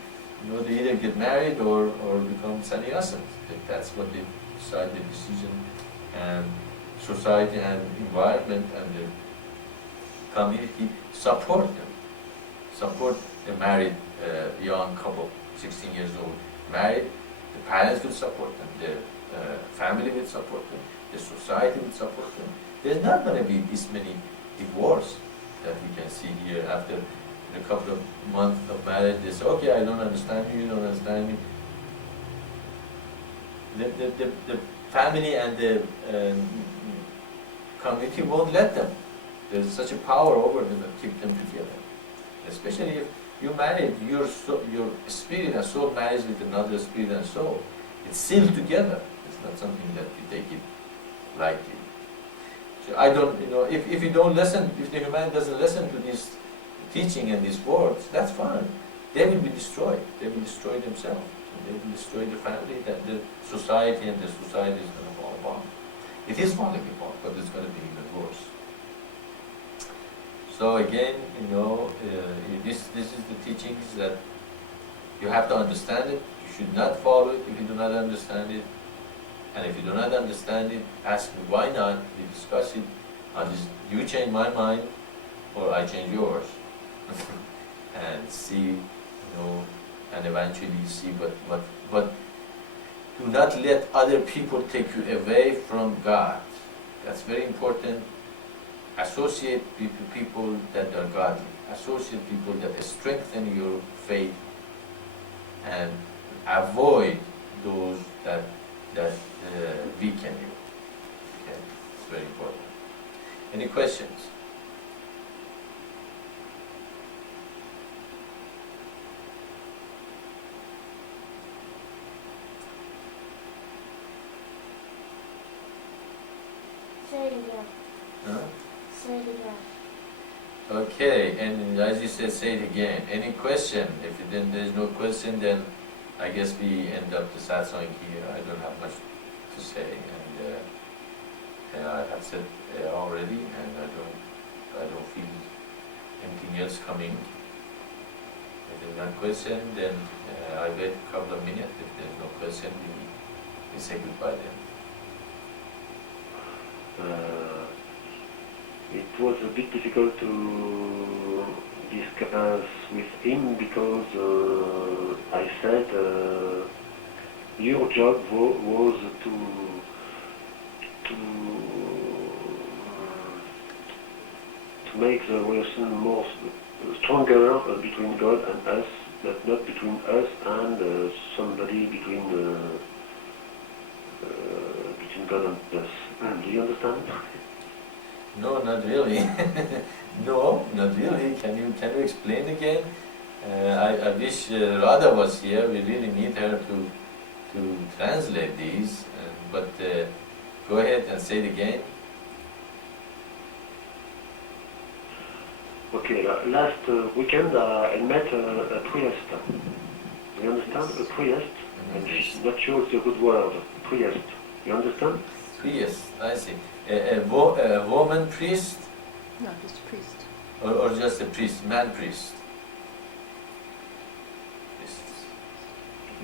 They either get married or become sannyasins. That's what they decide, the decision, and society and environment and the community support them. Support the married young couple, 16 years old, married. The parents will support them. The family will support them. The society will support them. There's not going to be this many divorces that we can see here after a couple of months of marriage. They say, okay, I don't understand you, you don't understand me. The family and the community won't let them. There's such a power over them that keep them together. Especially if you married, your spirit and soul marries with another spirit and soul. It's sealed together. It's not something that you take it lightly. So I don't, if you don't listen, if the human doesn't listen to this teaching and these words, that's fine. They will be destroyed. They will destroy themselves. They will destroy the family, the society, and the society is going to fall apart. It is falling apart, but it's going to be even worse. So again, this is the teachings that you have to understand it. You should not follow it if you do not understand it. And if you do not understand it, ask me why not. We discuss it. You change my mind, or I change yours, and see, and eventually see. But do not let other people take you away from God. That's very important. Associate with people that are godly. Associate people that strengthen your faith, and avoid those that weaken you. Okay, it's very important. Any questions? Say it again. Huh? Say it again. Okay, and as you said, say it again. Any question? If then there's no question, then I guess we end up the satsang here. I don't have much to say, and I have said already, and I don't feel anything else coming. If there's no question, then I wait a couple of minutes. If there's no question, we say goodbye then. It was a bit difficult to discuss with him because I said your job was to make the relation more stronger between God and us, but not between us and somebody between God and us. Do you understand? No, not really. No, not really. Can you explain again? I wish Radha was here. We really need her to translate these. But go ahead and say it again. Okay, last weekend I met a priest. You understand? A priest. I'm not sure it's a good word. Priest. You understand? Priest, I see. A woman priest? No, just a priest. Or just a priest, man priest?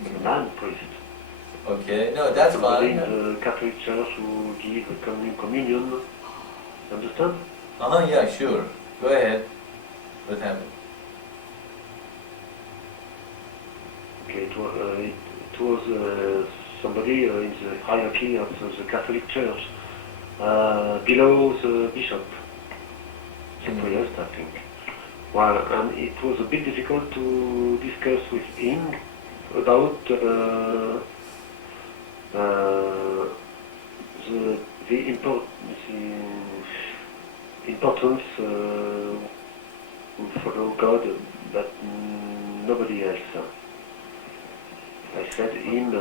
A man priest. Okay, no, that's Somebody fine. in the Catholic Church who give communion. Understand? Yeah, sure. Go ahead. What happened? Okay, it was somebody in the hierarchy of the Catholic Church, below the bishop, the priest, I think. Well, and it was a bit difficult to discuss with him about the importance to follow God, but nobody else. I said him,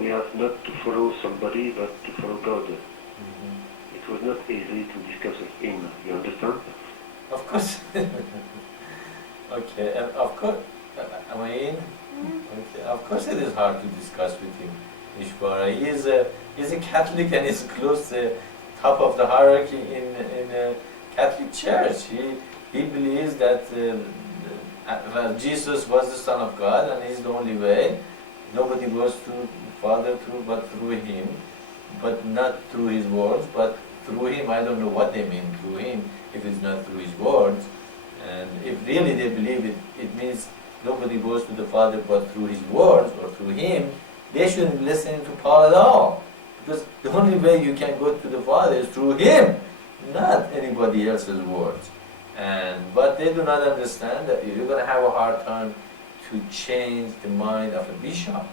we have not to follow somebody, but to follow God. It was not easy to discuss with him, you understand? Of course. Okay, of course. Am I in? Okay, of course it is hard to discuss with him, Ishvara. He's a Catholic and he's close to the top of the hierarchy in a Catholic Church. He believes that Jesus was the Son of God and he's the only way. Nobody goes to the Father but through him, but not through his words, but through him. I don't know what they mean through him, if it's not through his words. And if really they believe it, it means nobody goes to the Father but through his words or through him. They shouldn't listen to Paul at all. Because the only way you can go to the Father is through him, not anybody else's words. But they do not understand that you're going to have a hard time to change the mind of a bishop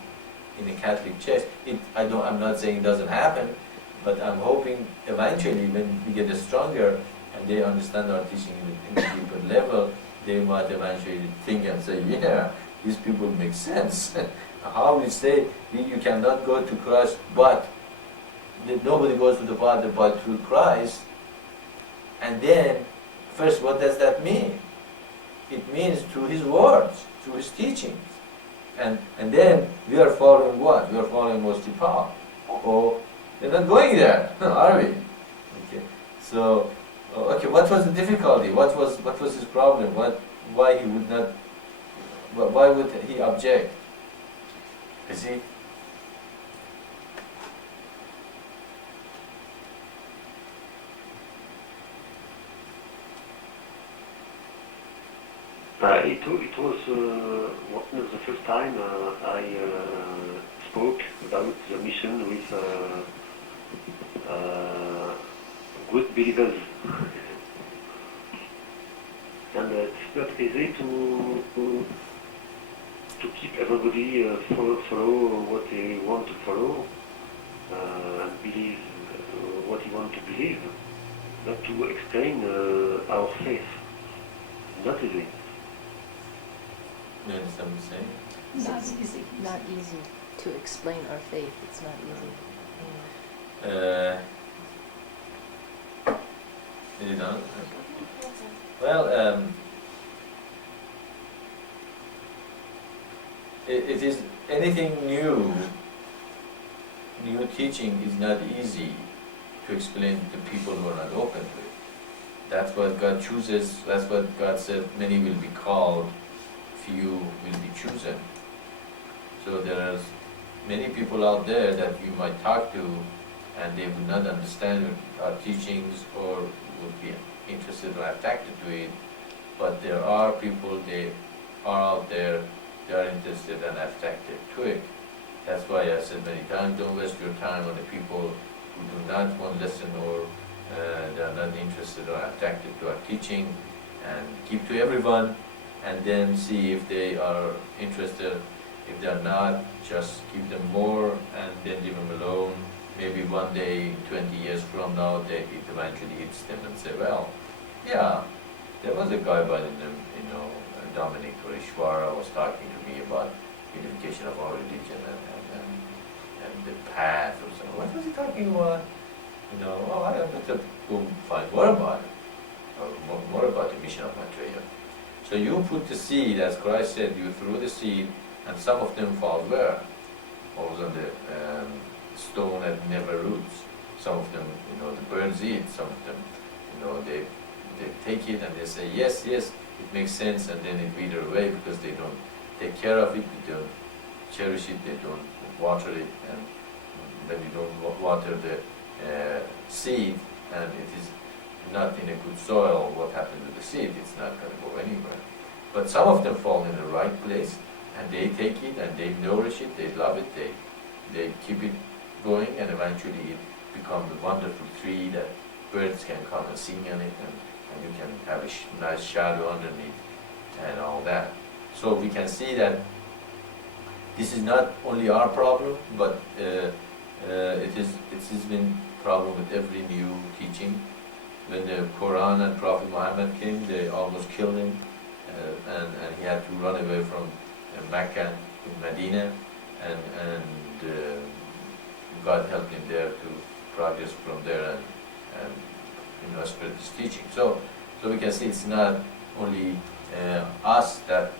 in a Catholic church. I'm not saying it doesn't happen, but I'm hoping eventually when we get stronger and they understand our teaching in a deeper level, they might eventually think and say, yeah, these people make sense. How we say you cannot go to Christ, but nobody goes to the Father but through Christ. And then, first, what does that mean? It means through his words, through his teachings. And then we are following what? We are following mostly Paul. Oh, they're not going there, are we? Okay. So, okay, what was the difficulty? What was his problem? Why he would not? Why would he object? You see? It was the first time I spoke about the mission with good believers. And it's not easy to keep everybody follow what they want to follow and believe what he want to believe, not to explain our faith. Not easy. You understand what I'm saying? Not easy. Not easy to explain our faith. It's not easy. Is it done? Yes, sir. Well, it is anything new teaching is not easy to explain to people who are not open to it. That's what God chooses, that's what God said, many will be called, few will be chosen. So there are many people out there that you might talk to and they would not understand our teachings or would be interested or attracted to it. But there are people, they are out there, they are interested and attracted to it. That's why I said many times, don't waste your time on the people who do not want to listen or they are not interested or attracted to our teaching, and give to everyone and then see if they are interested. If they are not, just give them more and then leave them alone. Maybe one day, 20 years from now, it eventually hits them and say, well, yeah, there was a guy by the name, Dominic or Ishwara was talking to me about unification of our religion and the path or something. What was he talking about? I have to go find more about it, or more about the mission of Maitreya. So you put the seed, as Christ said, you threw the seed, and some of them fall where? Always on the stone that never roots. Some of them, the birds eat. Some of them, they take it and they say, yes, it makes sense, and then it wither away because they don't take care of it, they don't cherish it, they don't water it, and when you don't water the seed and it is not in a good soil, what happens to the seed? It's not going to go anywhere. But some of them fall in the right place and they take it and they nourish it, they love it, they keep it going, and eventually it becomes a wonderful tree that birds can come and sing on it, and you can have a nice shadow underneath and all that. So we can see that this is not only our problem, but it has been a problem with every new teaching. When the Quran and Prophet Muhammad came, they almost killed him, and he had to run away from Mecca to Medina, and God helped him there to progress from there and spread his teaching. So we can see it's not only us that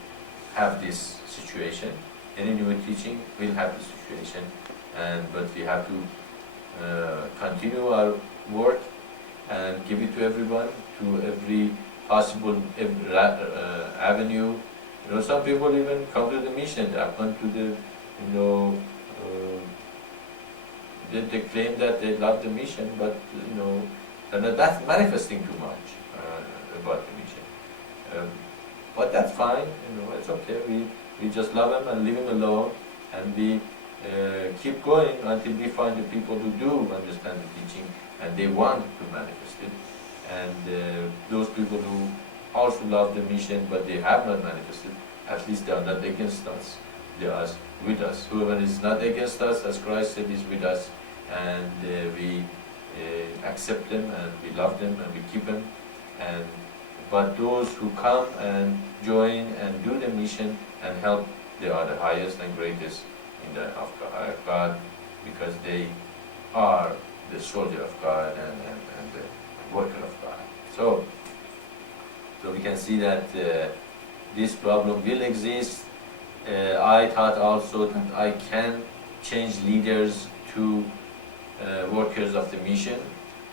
have this situation. Any new teaching will have this situation, but we have to continue our work and give it to everyone, to every possible avenue. Some people even come to the mission, they have gone to the, they claim that they love the mission, but they're not manifesting too much about the mission. But that's fine, it's okay. We just love them and leave them alone, and we keep going until we find the people who do understand the teaching and they want to manifest it. And those people who also love the mission but they have not manifested, at least they are not against us. They are with us. Whoever is not against us, as Christ said, is with us, and we accept them and we love them and we keep them. But those who come and join and do the mission and help, they are the highest and greatest in the of God, because they are the soldier of God and the worker of God. So we can see that this problem will exist. I thought also that I can change leaders to workers of the mission.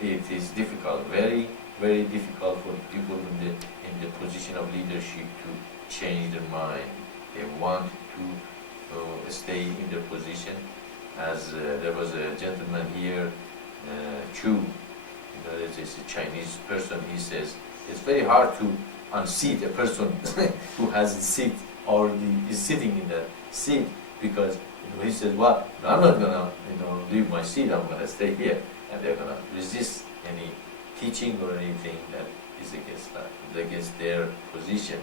It is difficult, very, very difficult for people in the position of leadership to change their mind. They want to stay in their position. As there was a gentleman here, Chu, this a Chinese person, he says, it's very hard to unseat a person who has a seat already is sitting in that seat, because he says, well, I'm not gonna leave my seat, I'm gonna stay here, and they're gonna resist any teaching or anything that is against that, against their position.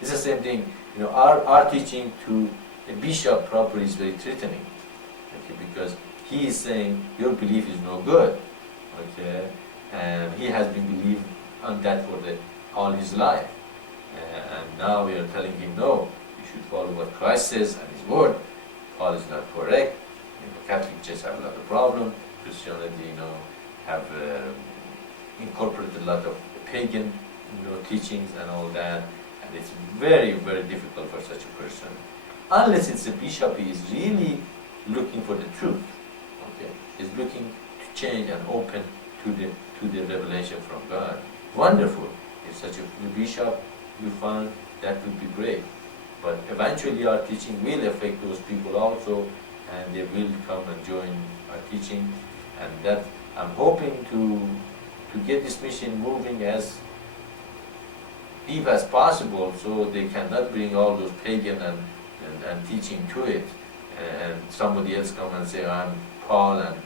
It's the same thing, our teaching to a bishop proper is very threatening, okay, because he is saying your belief is no good, okay, and he has been believing on that for all his life, and now we are telling him, no, you should follow what Christ says and his word. Paul is not correct. Catholic Church have a lot of problem. Christianity, have incorporated a lot of pagan teachings and all that, and it's very, very difficult for such a person, unless it's a bishop who is really looking for the truth, okay, is looking to change and open to the revelation from God. Wonderful. If such a bishop you find, that would be great. But eventually our teaching will affect those people also, and they will come and join our teaching, and that I'm hoping to get this mission moving as deep as possible, so they cannot bring all those pagan and teaching to it, and somebody else come and say, I'm Paul and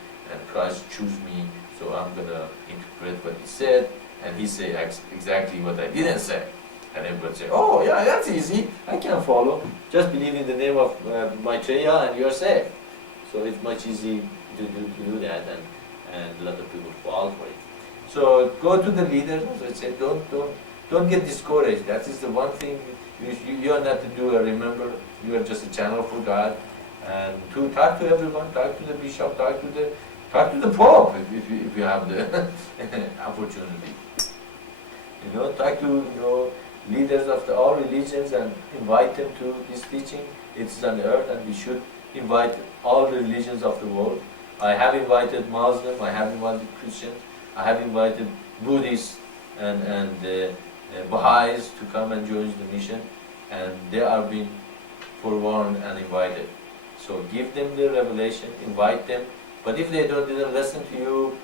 Christ choose me, so I'm gonna interpret what he said, and he say exactly what I didn't say. And everybody say, oh yeah, that's easy, I can follow. Just believe in the name of Maitreya and you're safe. So it's much easy to do that, and a lot of people fall for it. So go to the leaders, as I said, don't get discouraged. That is the one thing you are not to do. Remember, you are just a channel for God, and to talk to everyone, talk to the bishop, talk to the Pope if you have the opportunity. Talk to leaders of all religions and invite them to this teaching. It's on earth, and we should invite all the religions of the world. I have invited Muslims, I have invited Christians, I have invited Buddhists and Baha'is to come and join the mission, and they are being forewarned and invited. So give them the revelation, invite them, but if they didn't listen to you,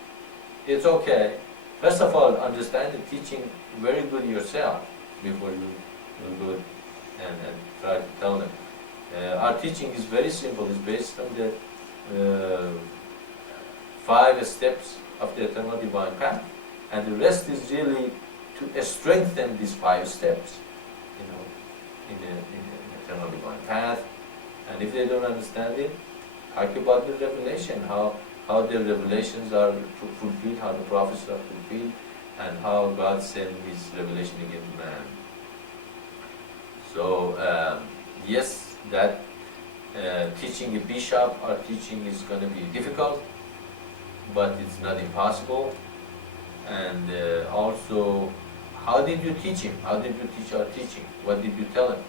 it's okay. First of all, understand the teaching very good yourself before you go and try to tell them. Our teaching is very simple. It's based on the 5 steps of the eternal divine path, and the rest is really to strengthen these 5 steps, in the eternal divine path. And if they don't understand it, talk about the revelation, how the revelations are fulfilled, how the prophets are fulfilled, and how God sent His revelation again to man. So yes, that teaching a bishop or teaching is going to be difficult, but it's not impossible. And also, how did you teach him? How did you teach our teaching? What did you tell him?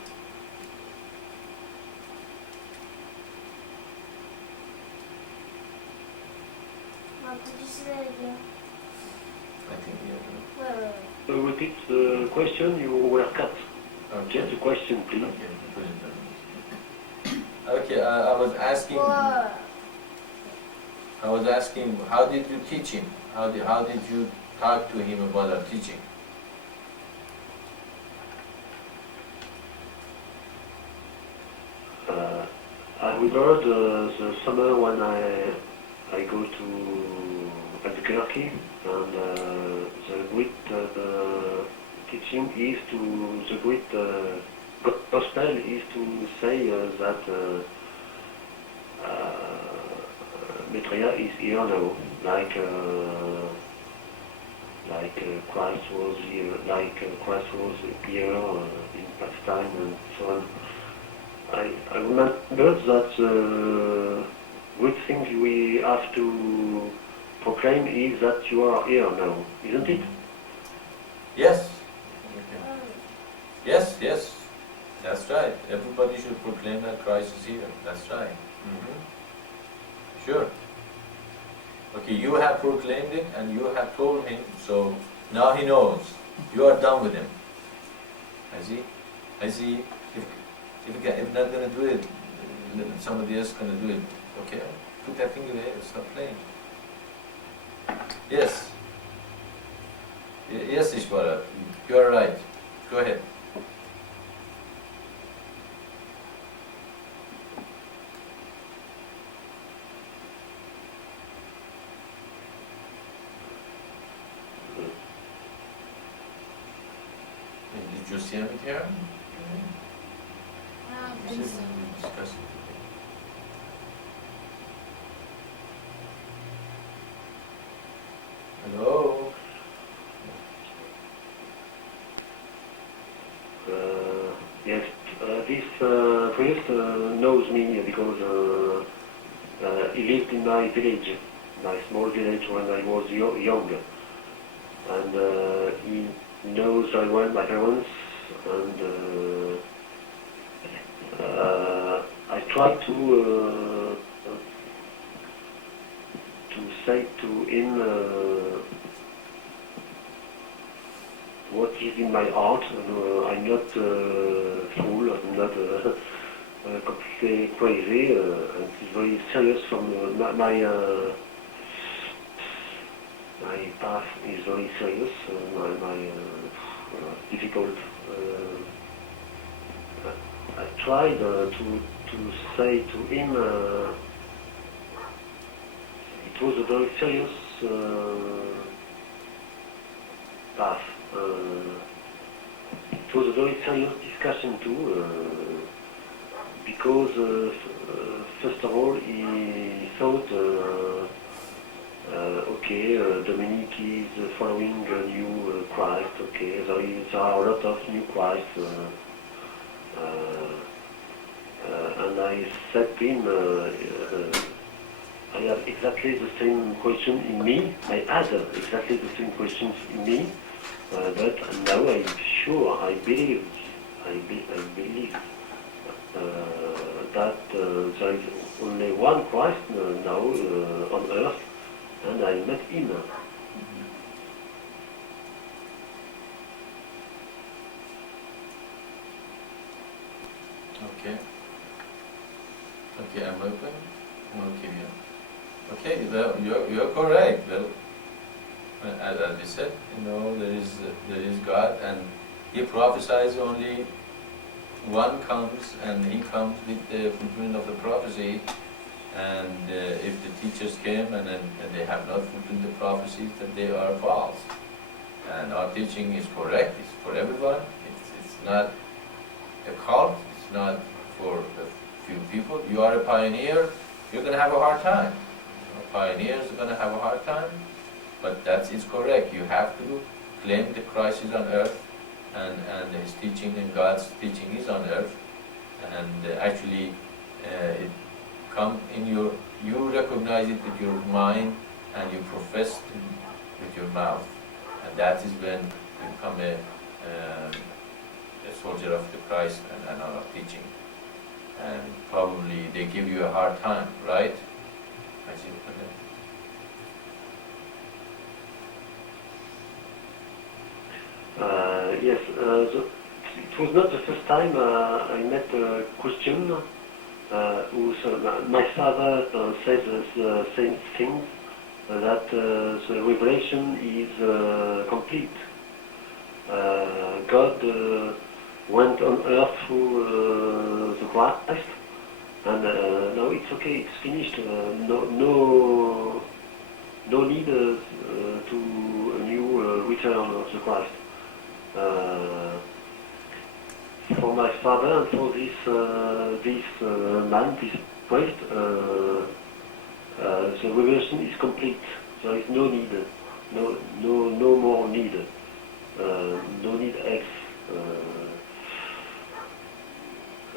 Could you say that again? I think Wait. Repeat the question, you were cut. Okay. Just the question, please. Okay, I was asking. Whoa. I was asking, how did you teach him? How did you talk to him about our teaching? I remember the summer when I go to Albuquerque, and the great teaching is to, the great gospel is to say that Maitreya is here now, like Christ was here, Christ was here in Pakistan and so on. I remember that good thing we have to proclaim is that you are here now, isn't it? Yes. Yes, yes. That's right. Everybody should proclaim that Christ is here. That's right. Sure. Okay, you have proclaimed it and you have told him, so now he knows. You are done with him. I see. If not going to do it, somebody else is going to do it. Okay, put that thing away, stop playing. Yes. Yes, Ishvara, you are right. Go ahead. Did you see him here? I don't think so. Discuss it. Hello? Yes, this priest knows me because he lived in my small village when I was young. And knows very well my parents, and I try to say to him what is in my heart. I'm not fool, I'm not completely crazy, and it's very serious from my path is very serious, my difficult. I tried to say to him it was a very serious path. It was a very serious discussion too, because first of all he thought, okay, Dominique is following a new Christ. Okay, there are a lot of new Christs, and I said to him, I have exactly the same question in me. I had exactly the same questions in me, but now I'm sure, I believe that there is only one Christ now on earth, and I met him. Okay. Okay, I'm open. Okay, yeah. Okay, well, you're correct. Well, as we said, there is God, and He prophesies only one comes, and He comes with the fulfillment of the prophecy. And if the teachers came and they have not fulfilled the prophecies, that they are false. And our teaching is correct. It's for everyone. It's not a cult. It's not for a few people. You are a pioneer. You're going to have a hard time. Pioneers are going to have a hard time. But it's correct. You have to claim the Christ is on earth, and His teaching and God's teaching is on earth. And actually, it come in you recognize it with your mind, and you profess it with your mouth. And that is when you become a soldier of the Christ and our teaching. And probably they give you a hard time, right? I see. Yes, it was not the first time I met a Christian my father says the same thing, that the revelation is complete. God went on earth through the Christ, and now it's okay, it's finished. No need to a new return of the Christ. For my father and for this man, this priest, the revelation is complete. There is no need, no more need, no need else.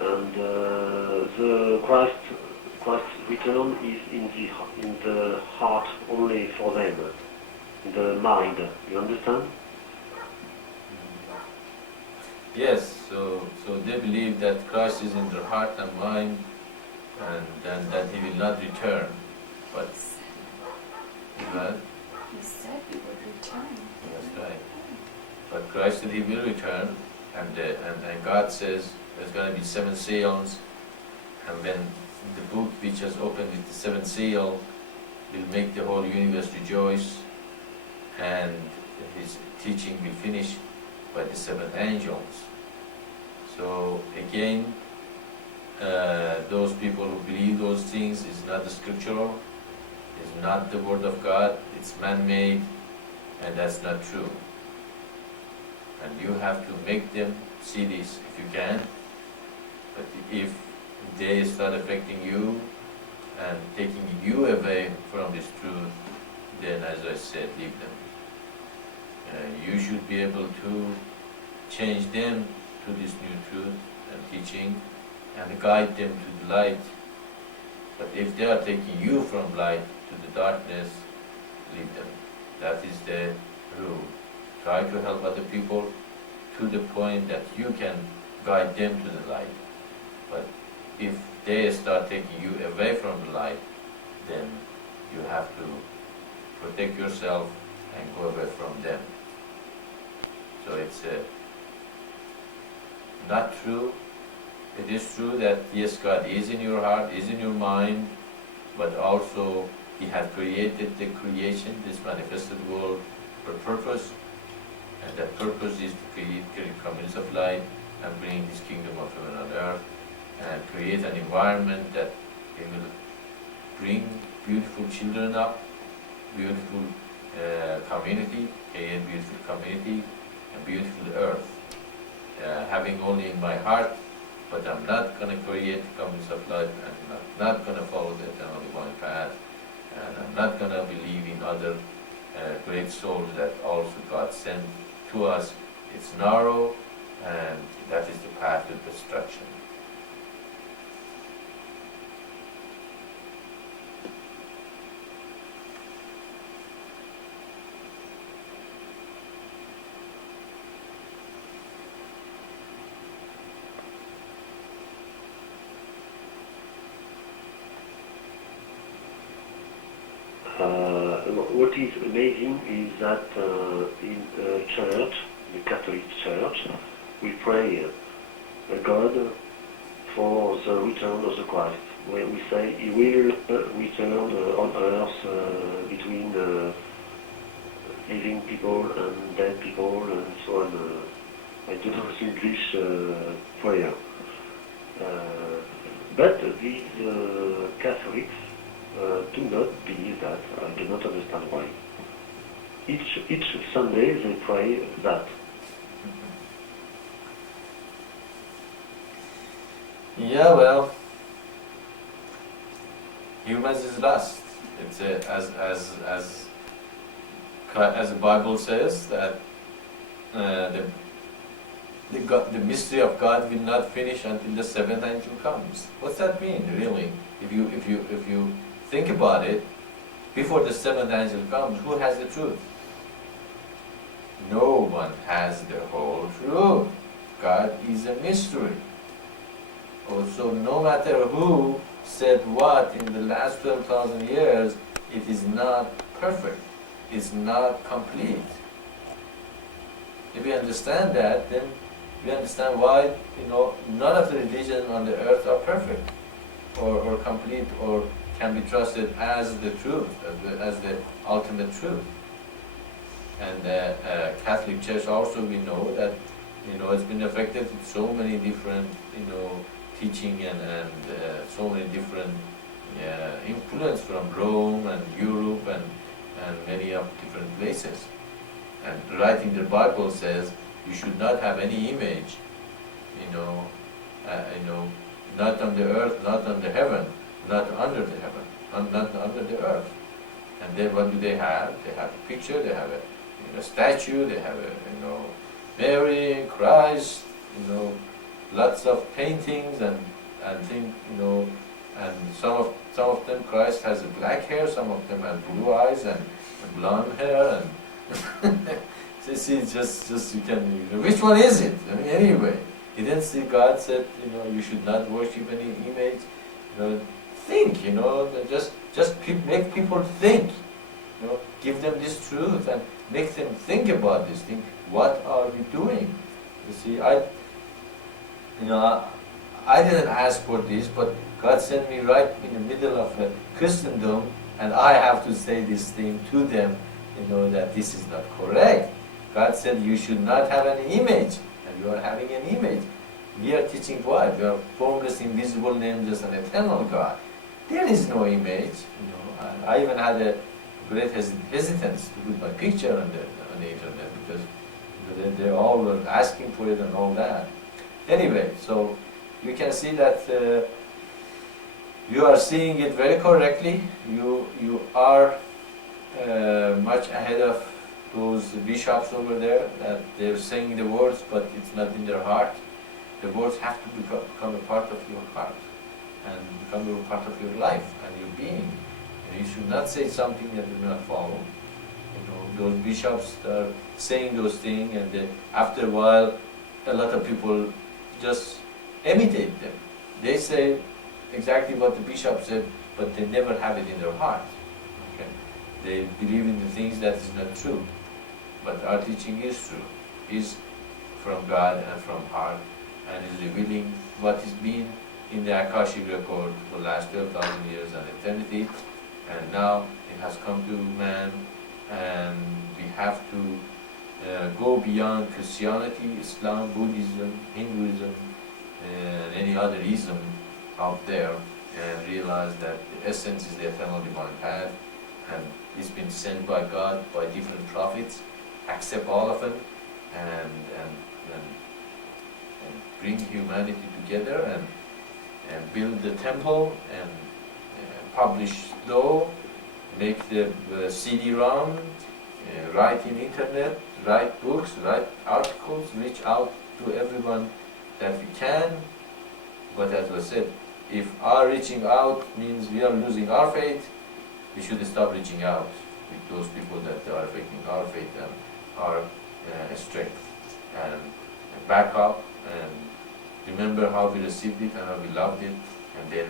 And the Christ's return is in the heart only for them, in the mind. You understand? Yes, so they believe that Christ is in their heart and mind, and that He will not return. But He said He would return. That's right. But Christ said He will return, and God says there's going to be 7 seals, and when the book which has opened with the 7th seal will make the whole universe rejoice, and His teaching will finish by the 7 angels. So again, those people who believe those things is not the scriptural, is not the word of God, it's man-made, and that's not true. And you have to make them see this if you can. But if they start affecting you and taking you away from this truth, then as I said, leave them. You should be able to change them to this new truth and teaching and guide them to the light. But if they are taking you from light to the darkness, leave them. That is the rule. Try to help other people to the point that you can guide them to the light. But if they start taking you away from the light, then you have to protect yourself and go away from them. So it's not true. It is true that yes, God is in your heart, is in your mind, but also He had created the creation, this manifested world, for purpose, and that purpose is to create communities of light and bring His kingdom of heaven on earth, and create an environment that He will bring beautiful children up, beautiful community, a beautiful community, a beautiful earth. Having only in my heart, but I'm not going to create communities of light, and I'm not going to follow the eternal divine path, and I'm not going to believe in other great souls that also God sent to us. It's narrow, and that is the path to destruction. What is amazing is that in church, the Catholic Church, we pray God for the return of the Christ. When we say He will return on earth between living people and dead people and so on. I don't know English prayer. But these Catholics do not believe that. I do not understand why. Each Sunday they pray that. Yeah, well, humans is lust. It's as the Bible says that the mystery of God will not finish until the seventh angel comes. What's that mean, really? If you think about it, before the seventh angel comes, who has the truth? No one has the whole truth. God is a mystery. Also, no matter who said what in the last 12,000 years, it is not perfect. It's not complete. If we understand that, then we understand why, none of the religions on the earth are perfect or complete or can be trusted as the truth, as the ultimate truth. And the Catholic Church also, we know that it's been affected with so many different teaching and so many different influence from Rome and Europe and many of different places. And right in the Bible says you should not have any image, not on the earth, not on the heaven, not under the heaven, not under the earth. And then what do they have? They have a picture, they have a statue, they have Mary, Christ, lots of paintings and things, and some of them Christ has black hair, some of them have blue eyes and blonde hair, and see, just you can, which one is it? I mean, anyway, you didn't see God said, you should not worship any image. Think, just make people think. Give them this truth and make them think about this thing. What are we doing? You see, I didn't ask for this, but God sent me right in the middle of Christendom, and I have to say this thing to them, that this is not correct. God said you should not have an image, and you are having an image. We are teaching what? We are formless, invisible, nameless, and eternal God. There is no image. And I even had a great hesitance to put my picture on the internet because they all were asking for it and all that. Anyway, so you can see that you are seeing it very correctly. You are much ahead of those bishops over there that they're saying the words, but it's not in their heart. The words have to become a part of your heart and become a part of your life and your being. And you should not say something that you do not follow. those bishops are saying those things, and then after a while, a lot of people just imitate them. They say exactly what the bishop said, but they never have it in their heart. Okay? They believe in the things that is not true. But our teaching is true, is from God and from heart, and is revealing what is been in the Akashic record for the last 12,000 years and eternity, and now it has come to man, and we have to go beyond Christianity, Islam, Buddhism, Hinduism, and any other ism out there, and realize that the essence is the eternal divine path, and it's been sent by God by different prophets. Accept all of them, and bring humanity together, and build the temple, and publish law, make the CD-ROM, write in internet, write books, write articles, reach out to everyone that we can. But as I said, if our reaching out means we are losing our faith, we should stop reaching out with those people that are affecting our faith and our strength, and back up and remember how we received it and how we loved it, and then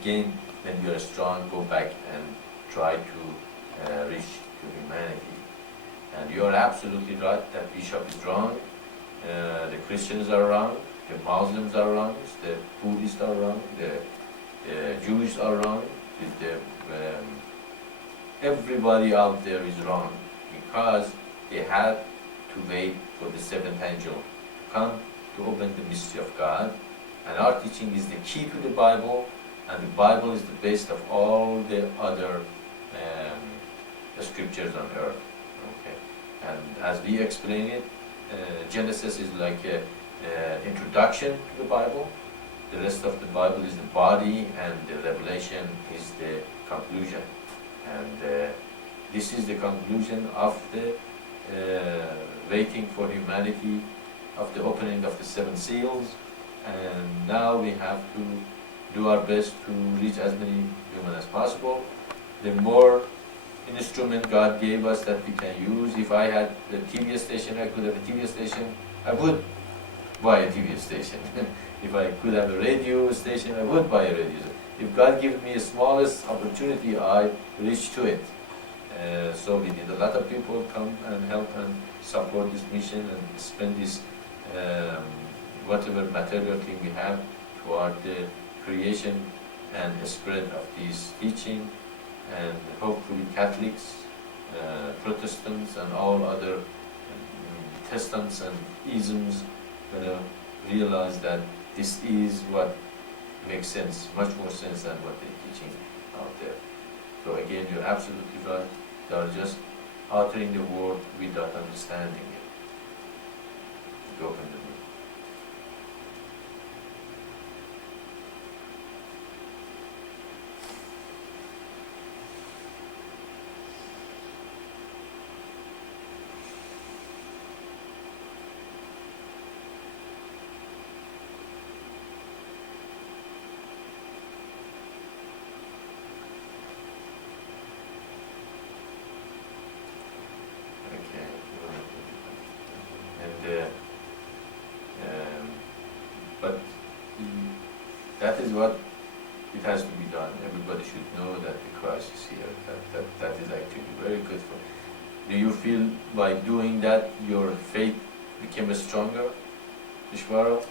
again, when we are strong, go back and try to reach to humanity. And you are absolutely right that bishop is wrong, the Christians are wrong, the Muslims are wrong, the Buddhists are wrong, the Jews are wrong, everybody out there is wrong, because they had to wait for the seventh angel to come to open the mystery of God. And our teaching is the key to the Bible, and the Bible is the base of all the other scriptures on earth. Okay. And as we explain it, Genesis is like an introduction to the Bible. The rest of the Bible is the body, and the Revelation is the conclusion. And this is the conclusion of the waiting for humanity, of the opening of the seven seals, and now we have to do our best to reach as many humans as possible. The more instrument God gave us that we can use, if I had the TV station, I could have a TV station, I would buy a TV station. If I could have a radio station, I would buy a radio station. If God gives me the smallest opportunity, I reach to it. So we need a lot of people come and help and support this mission and spend this whatever material thing we have toward the creation and spread of this teaching, and hopefully Catholics, Protestants, and all other Testants and isms realize that this is what makes sense, much more sense than what they're teaching out there. So again, you're absolutely right. They are just uttering the word without understanding it. To open the book. But that is what it has to be done. Everybody should know that the Christ is here. That is actually very good for. Do you feel by doing that your faith became stronger, Ishvara?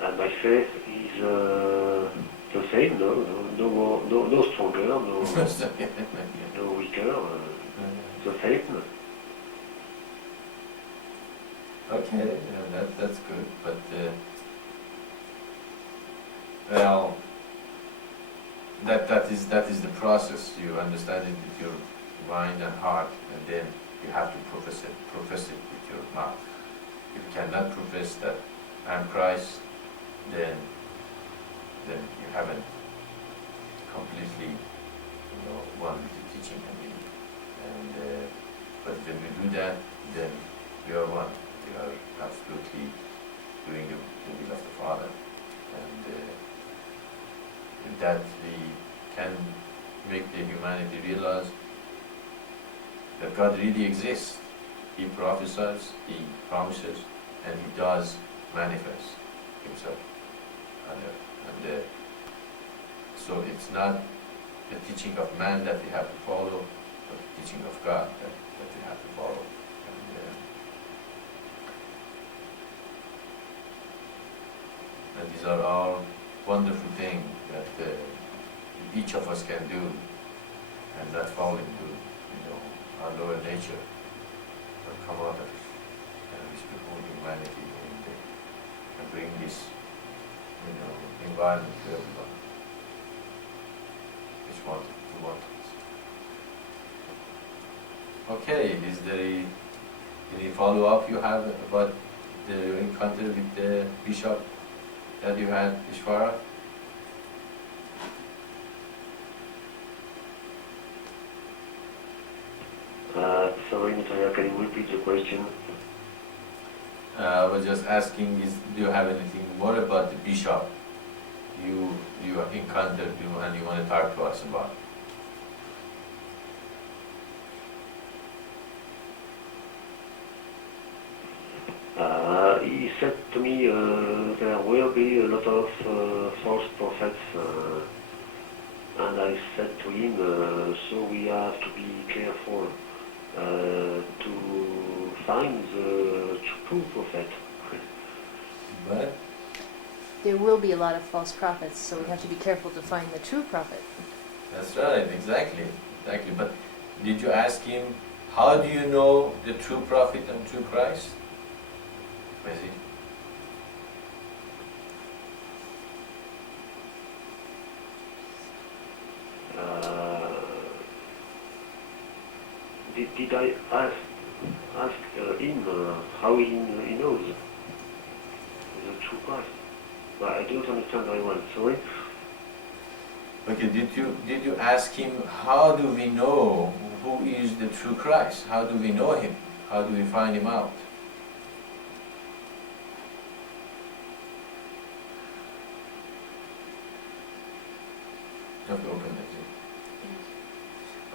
And my faith is the same, no stronger, no weaker, the same. Okay, yeah, that's good, but well, that is the process. You understand it with your mind and heart, and then you have to profess it with your mouth. If you cannot profess that I'm Christ, then you haven't completely, one with the teaching. And but when we do that, then we are one. We are absolutely doing the will of the Father. And that we can make the humanity realize that God really exists. He prophesies, He promises, and He does manifest Himself on earth. And so it's not the teaching of man that we have to follow, but the teaching of God that we have to follow. And these are all wonderful things that each of us can do, and not fall into, our lower nature, but come out of it and restore humanity and bring this, environment to everyone. Which one we want. Okay, is there any follow-up you have about the encounter with the bishop that you had, Ishvara? Sorry, Maitreya, can you repeat the question? I was just asking, do you have anything more about the bishop you encountered and you want to talk to us about? He said to me there will be a lot of false prophets, and I said to him, so we have to be careful to find the true prophet. But There will be a lot of false prophets, so we have to be careful to find the true prophet. that's right, exactly. But did you ask him, how do you know the true prophet and true Christ? Maisie? Did I ask him how he knows the true Christ? But I don't understand very well. Sorry. Okay, did you ask him, how do we know who is the true Christ? How do we know him? How do we find him out? You have to open it.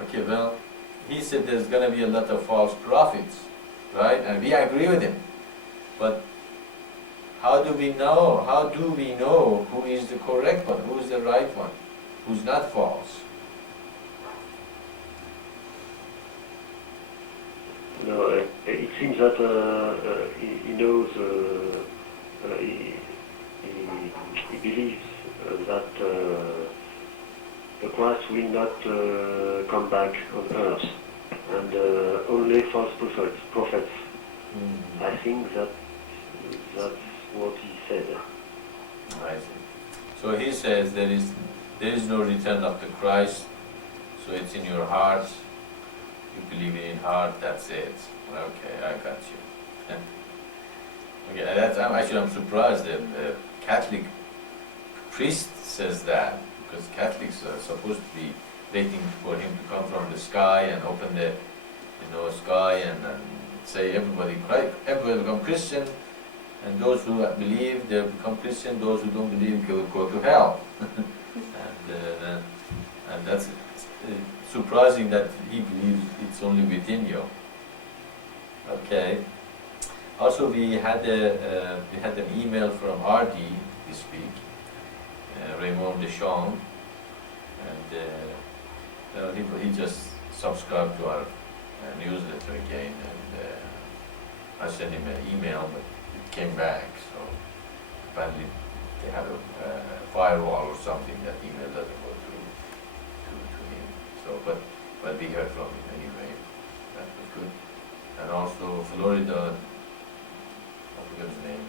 Okay, well, he said there's going to be a lot of false prophets, right? And we agree with him. But how do we know? How do we know who is the correct one? Who is the right one? Who's not false? No, it seems that he knows, he believes that the Christ will not come back on earth, and only false prophets. I think that's what he said. I see. So he says there is no return of the Christ, so it's in your heart. You believe it in heart, that's it. Okay, I got you. Okay, I'm surprised that the Catholic priest says that, because Catholics are supposed to be waiting for him to come from the sky and open the sky and say everybody become Christian, and those who believe they become Christian, those who don't believe go to hell. and that's surprising that he believes it's only within you. Okay. Also, we had an email from RD this week, Raymond Deschamps, and he just subscribed to our newsletter again, and I sent him an email, but it came back. So apparently they have a firewall or something that email doesn't go through to him. So, but we heard from him anyway. That was good. And also Florida, I forget his name.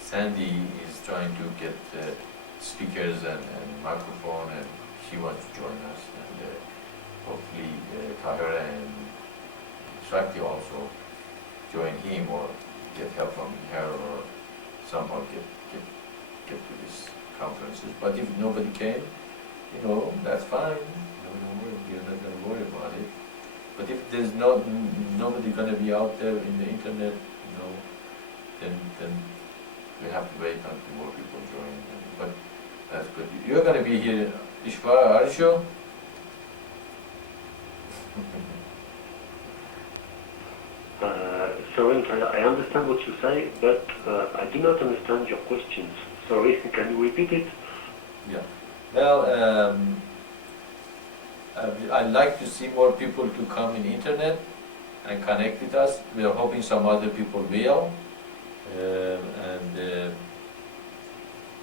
Sandy is trying to get speakers and microphone, and she wants to join us. And hopefully Tahira and Shakti also join him, or get help from her, or somehow get to these conferences. But if nobody came, that's fine. We're not going to worry about it. But if there's nobody going to be out there in the internet, then we have to wait until more people join. But That's good. You're gonna be here, Ishvara, aren't you? Sorry, I understand what you say, but I do not understand your questions. Sorry, can you repeat it? Yeah. Well, I'd like to see more people to come in internet and connect with us. We are hoping some other people will.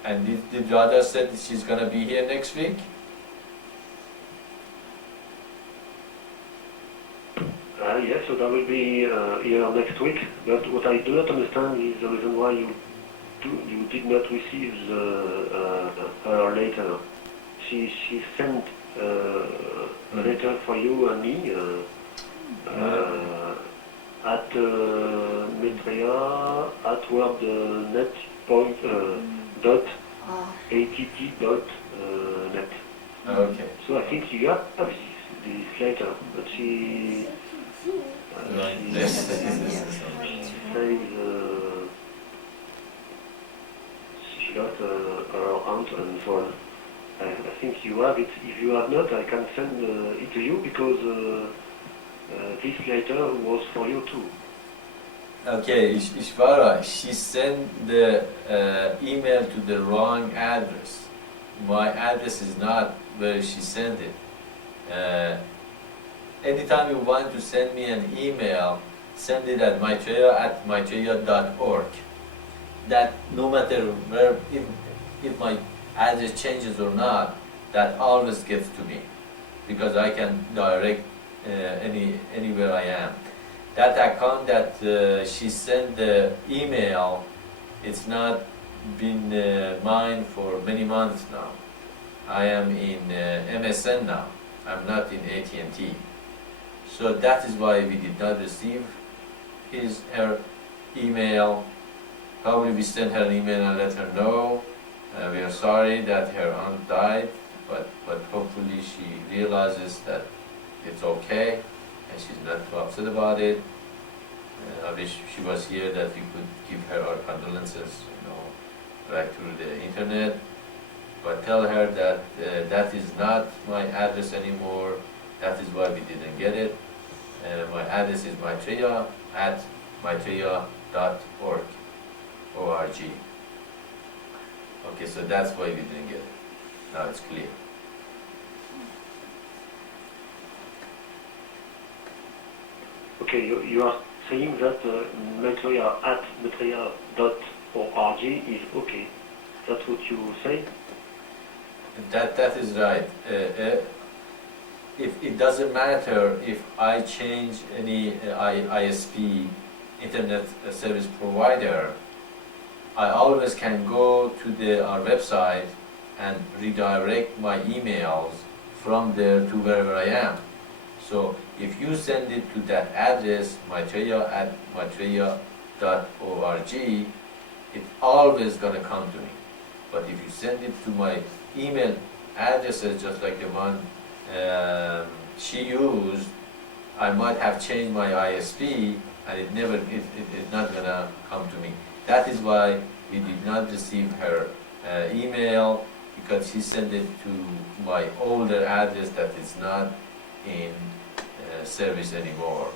And did Radha said she's gonna be here next week? Yes, so that will be here next week. But what I do not understand is the reason why you did not receive her letter. She sent a letter for you and me at Maitreya at wordnet point dot att dot net. Okay. So I think you have this letter, but she Yes. says she got her aunt and so on. I think you have it. If you have not, I can send it to you because this letter was for you too. Okay, Ishvara, she sent the email to the wrong address. My address is not where she sent it. Anytime you want to send me an email, send it at maitreya@maitreya.org. That no matter where, if my address changes or not, that always gets to me because I can direct anywhere I am. That account that she sent the email, it's not been mine for many months now. I am in MSN now. I'm not in AT&T. So that is why we did not receive her email. Probably we sent her an email and let her know. We are sorry that her aunt died, but hopefully she realizes that it's okay and she's not too upset about it. I wish she was here that we could give her our condolences, right through the internet. But tell her that that is not my address anymore. That is why we didn't get it. My address is maitreya@maitreya.org. O-R-G. Okay, so that's why we didn't get it. Now it's clear. Okay, you are saying that Maitreya@maitreya.org is okay. That's what you say? That is right. If it doesn't matter if I change any ISP, Internet Service Provider, I always can go to our website and redirect my emails from there to wherever I am. So if you send it to that address, maitreya@maitreya.org, it's always gonna come to me. But if you send it to my email addresses, just like the one she used, I might have changed my ISP and it's not gonna come to me. That is why we did not receive her email, because she sent it to my older address that is not in service anymore.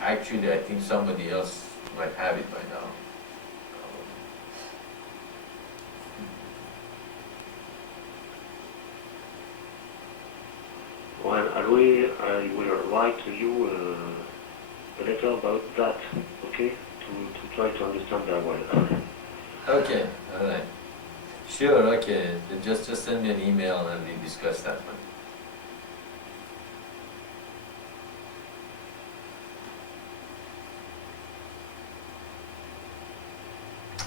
Actually, I think somebody else might have it by now. Well, I will write to you a letter about that, okay? To try to understand that well. Okay, all right. Sure, okay. Then just send me an email and we discuss that one.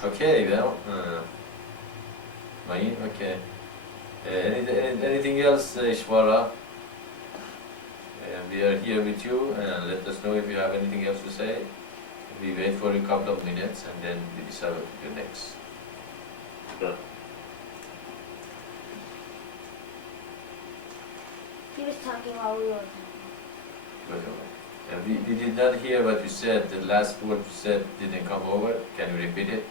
Okay, well, Mayin, okay. Anything else, Ishvara? We are here with you, and let us know if you have anything else to say. We wait for a couple of minutes and then we decide what to do next. Yeah. He was talking while we were talking. We did not hear what you said. The last word you said didn't come over. Can you repeat it?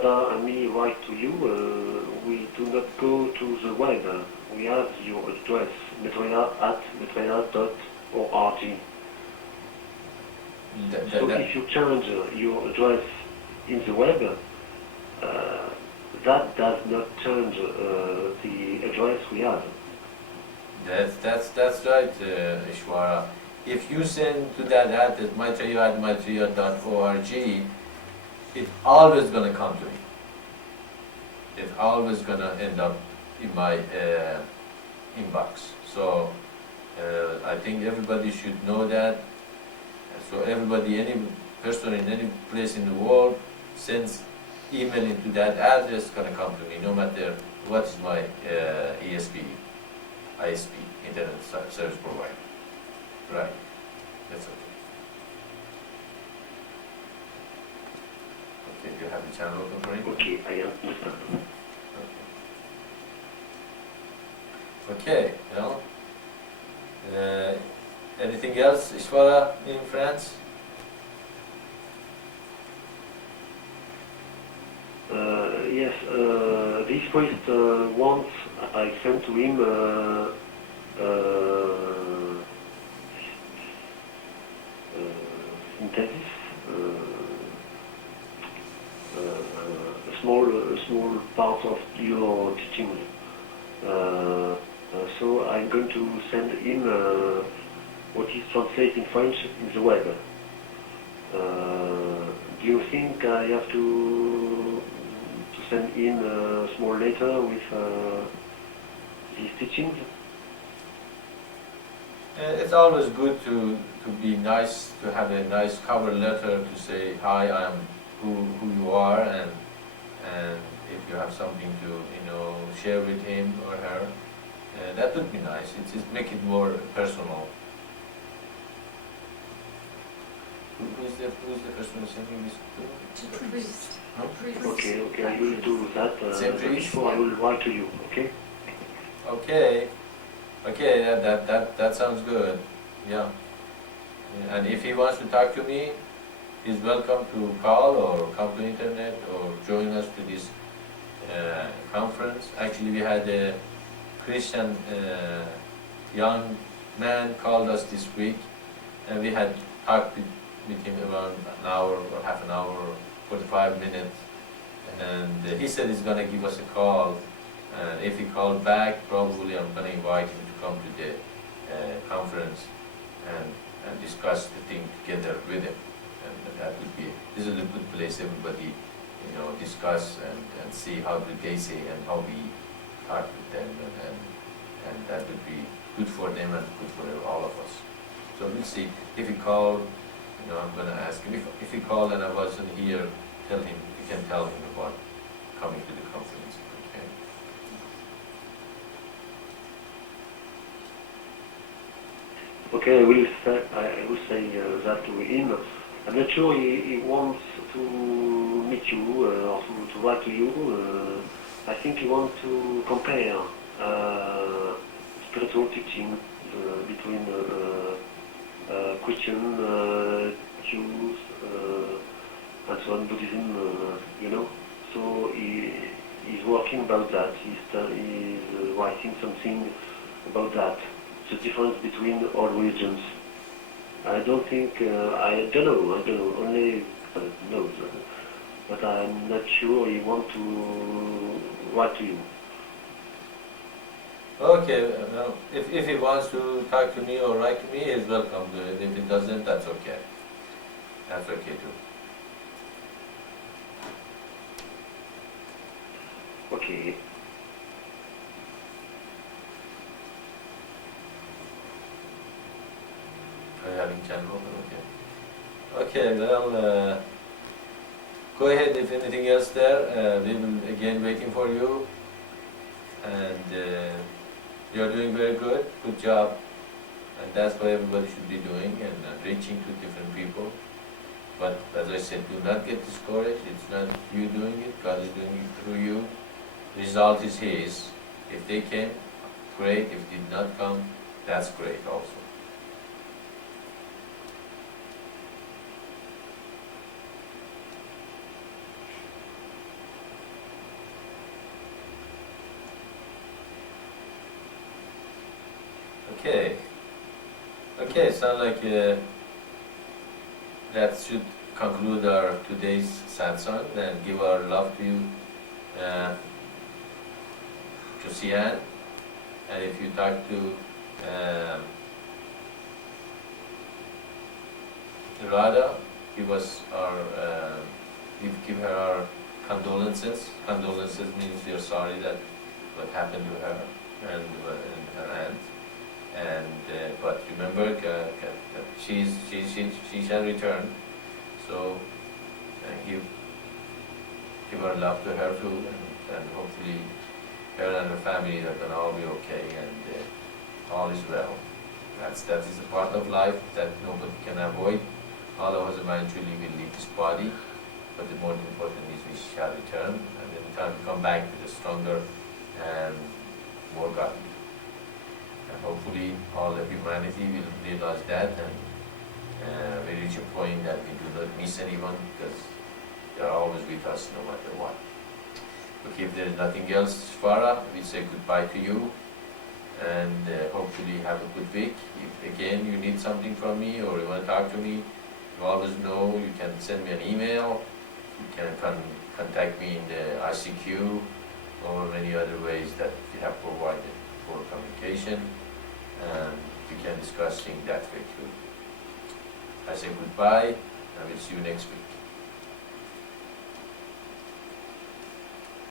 Father and me write to you, we do not go to the web. We have your address, maitreya@maitreya.org. So if you change your address in the web, that does not change the address we have. That's right, Ishwara. If you send to that address, maitreya@maitreya.org, it's always going to come to me. It's always going to end up in my inbox. So I think everybody should know that. So everybody, any person in any place in the world sends email into that address, it's going to come to me, no matter what is my ISP, Internet Service Provider. Right, that's okay. Okay, you have the channel open for it? Okay, I understand. Okay, well, anything else, Ishwara, in France? Yes, this priest once I sent to him synthesis, a small part of your teaching. So I'm going to send him what is translated in French in the web. Do you think I have to send in a small letter with these teachings? It's always good to be nice, to have a nice cover letter to say, hi, I'm who you are, and if you have something to share with him or her, that would be nice. It just make it more personal. Who's the person sending this to? Priest. Huh? Okay, I will do that Same priest? before I will write to you, okay? Okay, that sounds good. Yeah. And if he wants to talk to me, he's welcome to call or come to internet or join us to this conference. Actually, we had a Christian young man called us this week, and we had talked with him around an hour or half an hour, 45 minutes, and he said he's going to give us a call, and if he called back, probably I'm going to invite him to come to the conference and discuss the thing together with him, and that would be, this is a good place, everybody discuss and see how do they say and how we talk with them, and that would be good for them and good for all of us. So we'll see. If he called, I'm going to ask him. If he called and I wasn't here, tell him, you can tell him about coming to the conference. Okay, I will say that to him. I'm not sure he wants to meet you or to write to you. I think he wants to compare spiritual teaching between Christian, Jews, and so on, Buddhism, So he's working about that. He's writing something about that. The difference between all religions. I don't think, I don't know, only knows. But I'm not sure he wants to write to you. Okay, well, if he wants to talk to me or write to me, he's welcome to it. If he doesn't, that's okay. That's okay too. Okay. Are you having channel open? Okay. Okay, well, go ahead if anything else there. We will again waiting for you. And you're doing very good. Good job. And that's what everybody should be doing, and reaching to different people. But as I said, do not get discouraged. It's not you doing it. God is doing it through you. Result is His. If they came, great. If did not come, that's great also. Okay. Okay, sounds like that should conclude our today's satsang and give our love to you, Josiane. And if you talk to Radha, give her our condolences. Condolences means we are sorry that what happened to her and her aunt. And but remember, she shall return. So give our love to her too, and hopefully her and her family are gonna all be okay, and all is well. That is a part of life that nobody can avoid. All of us eventually will leave this body, but the more important is we shall return, and then time to come back to the stronger and more godly. And hopefully all of humanity will realize that, and we reach a point that we do not miss anyone, because they are always with us no matter what. Okay, if there is nothing else, Farah, we say goodbye to you, and hopefully have a good week. If again you need something from me or you want to talk to me, you always know you can send me an email, you can contact me in the ICQ, or many other ways that we have provided for communication, and we can discuss things that way too. I say goodbye, and we'll see you next week.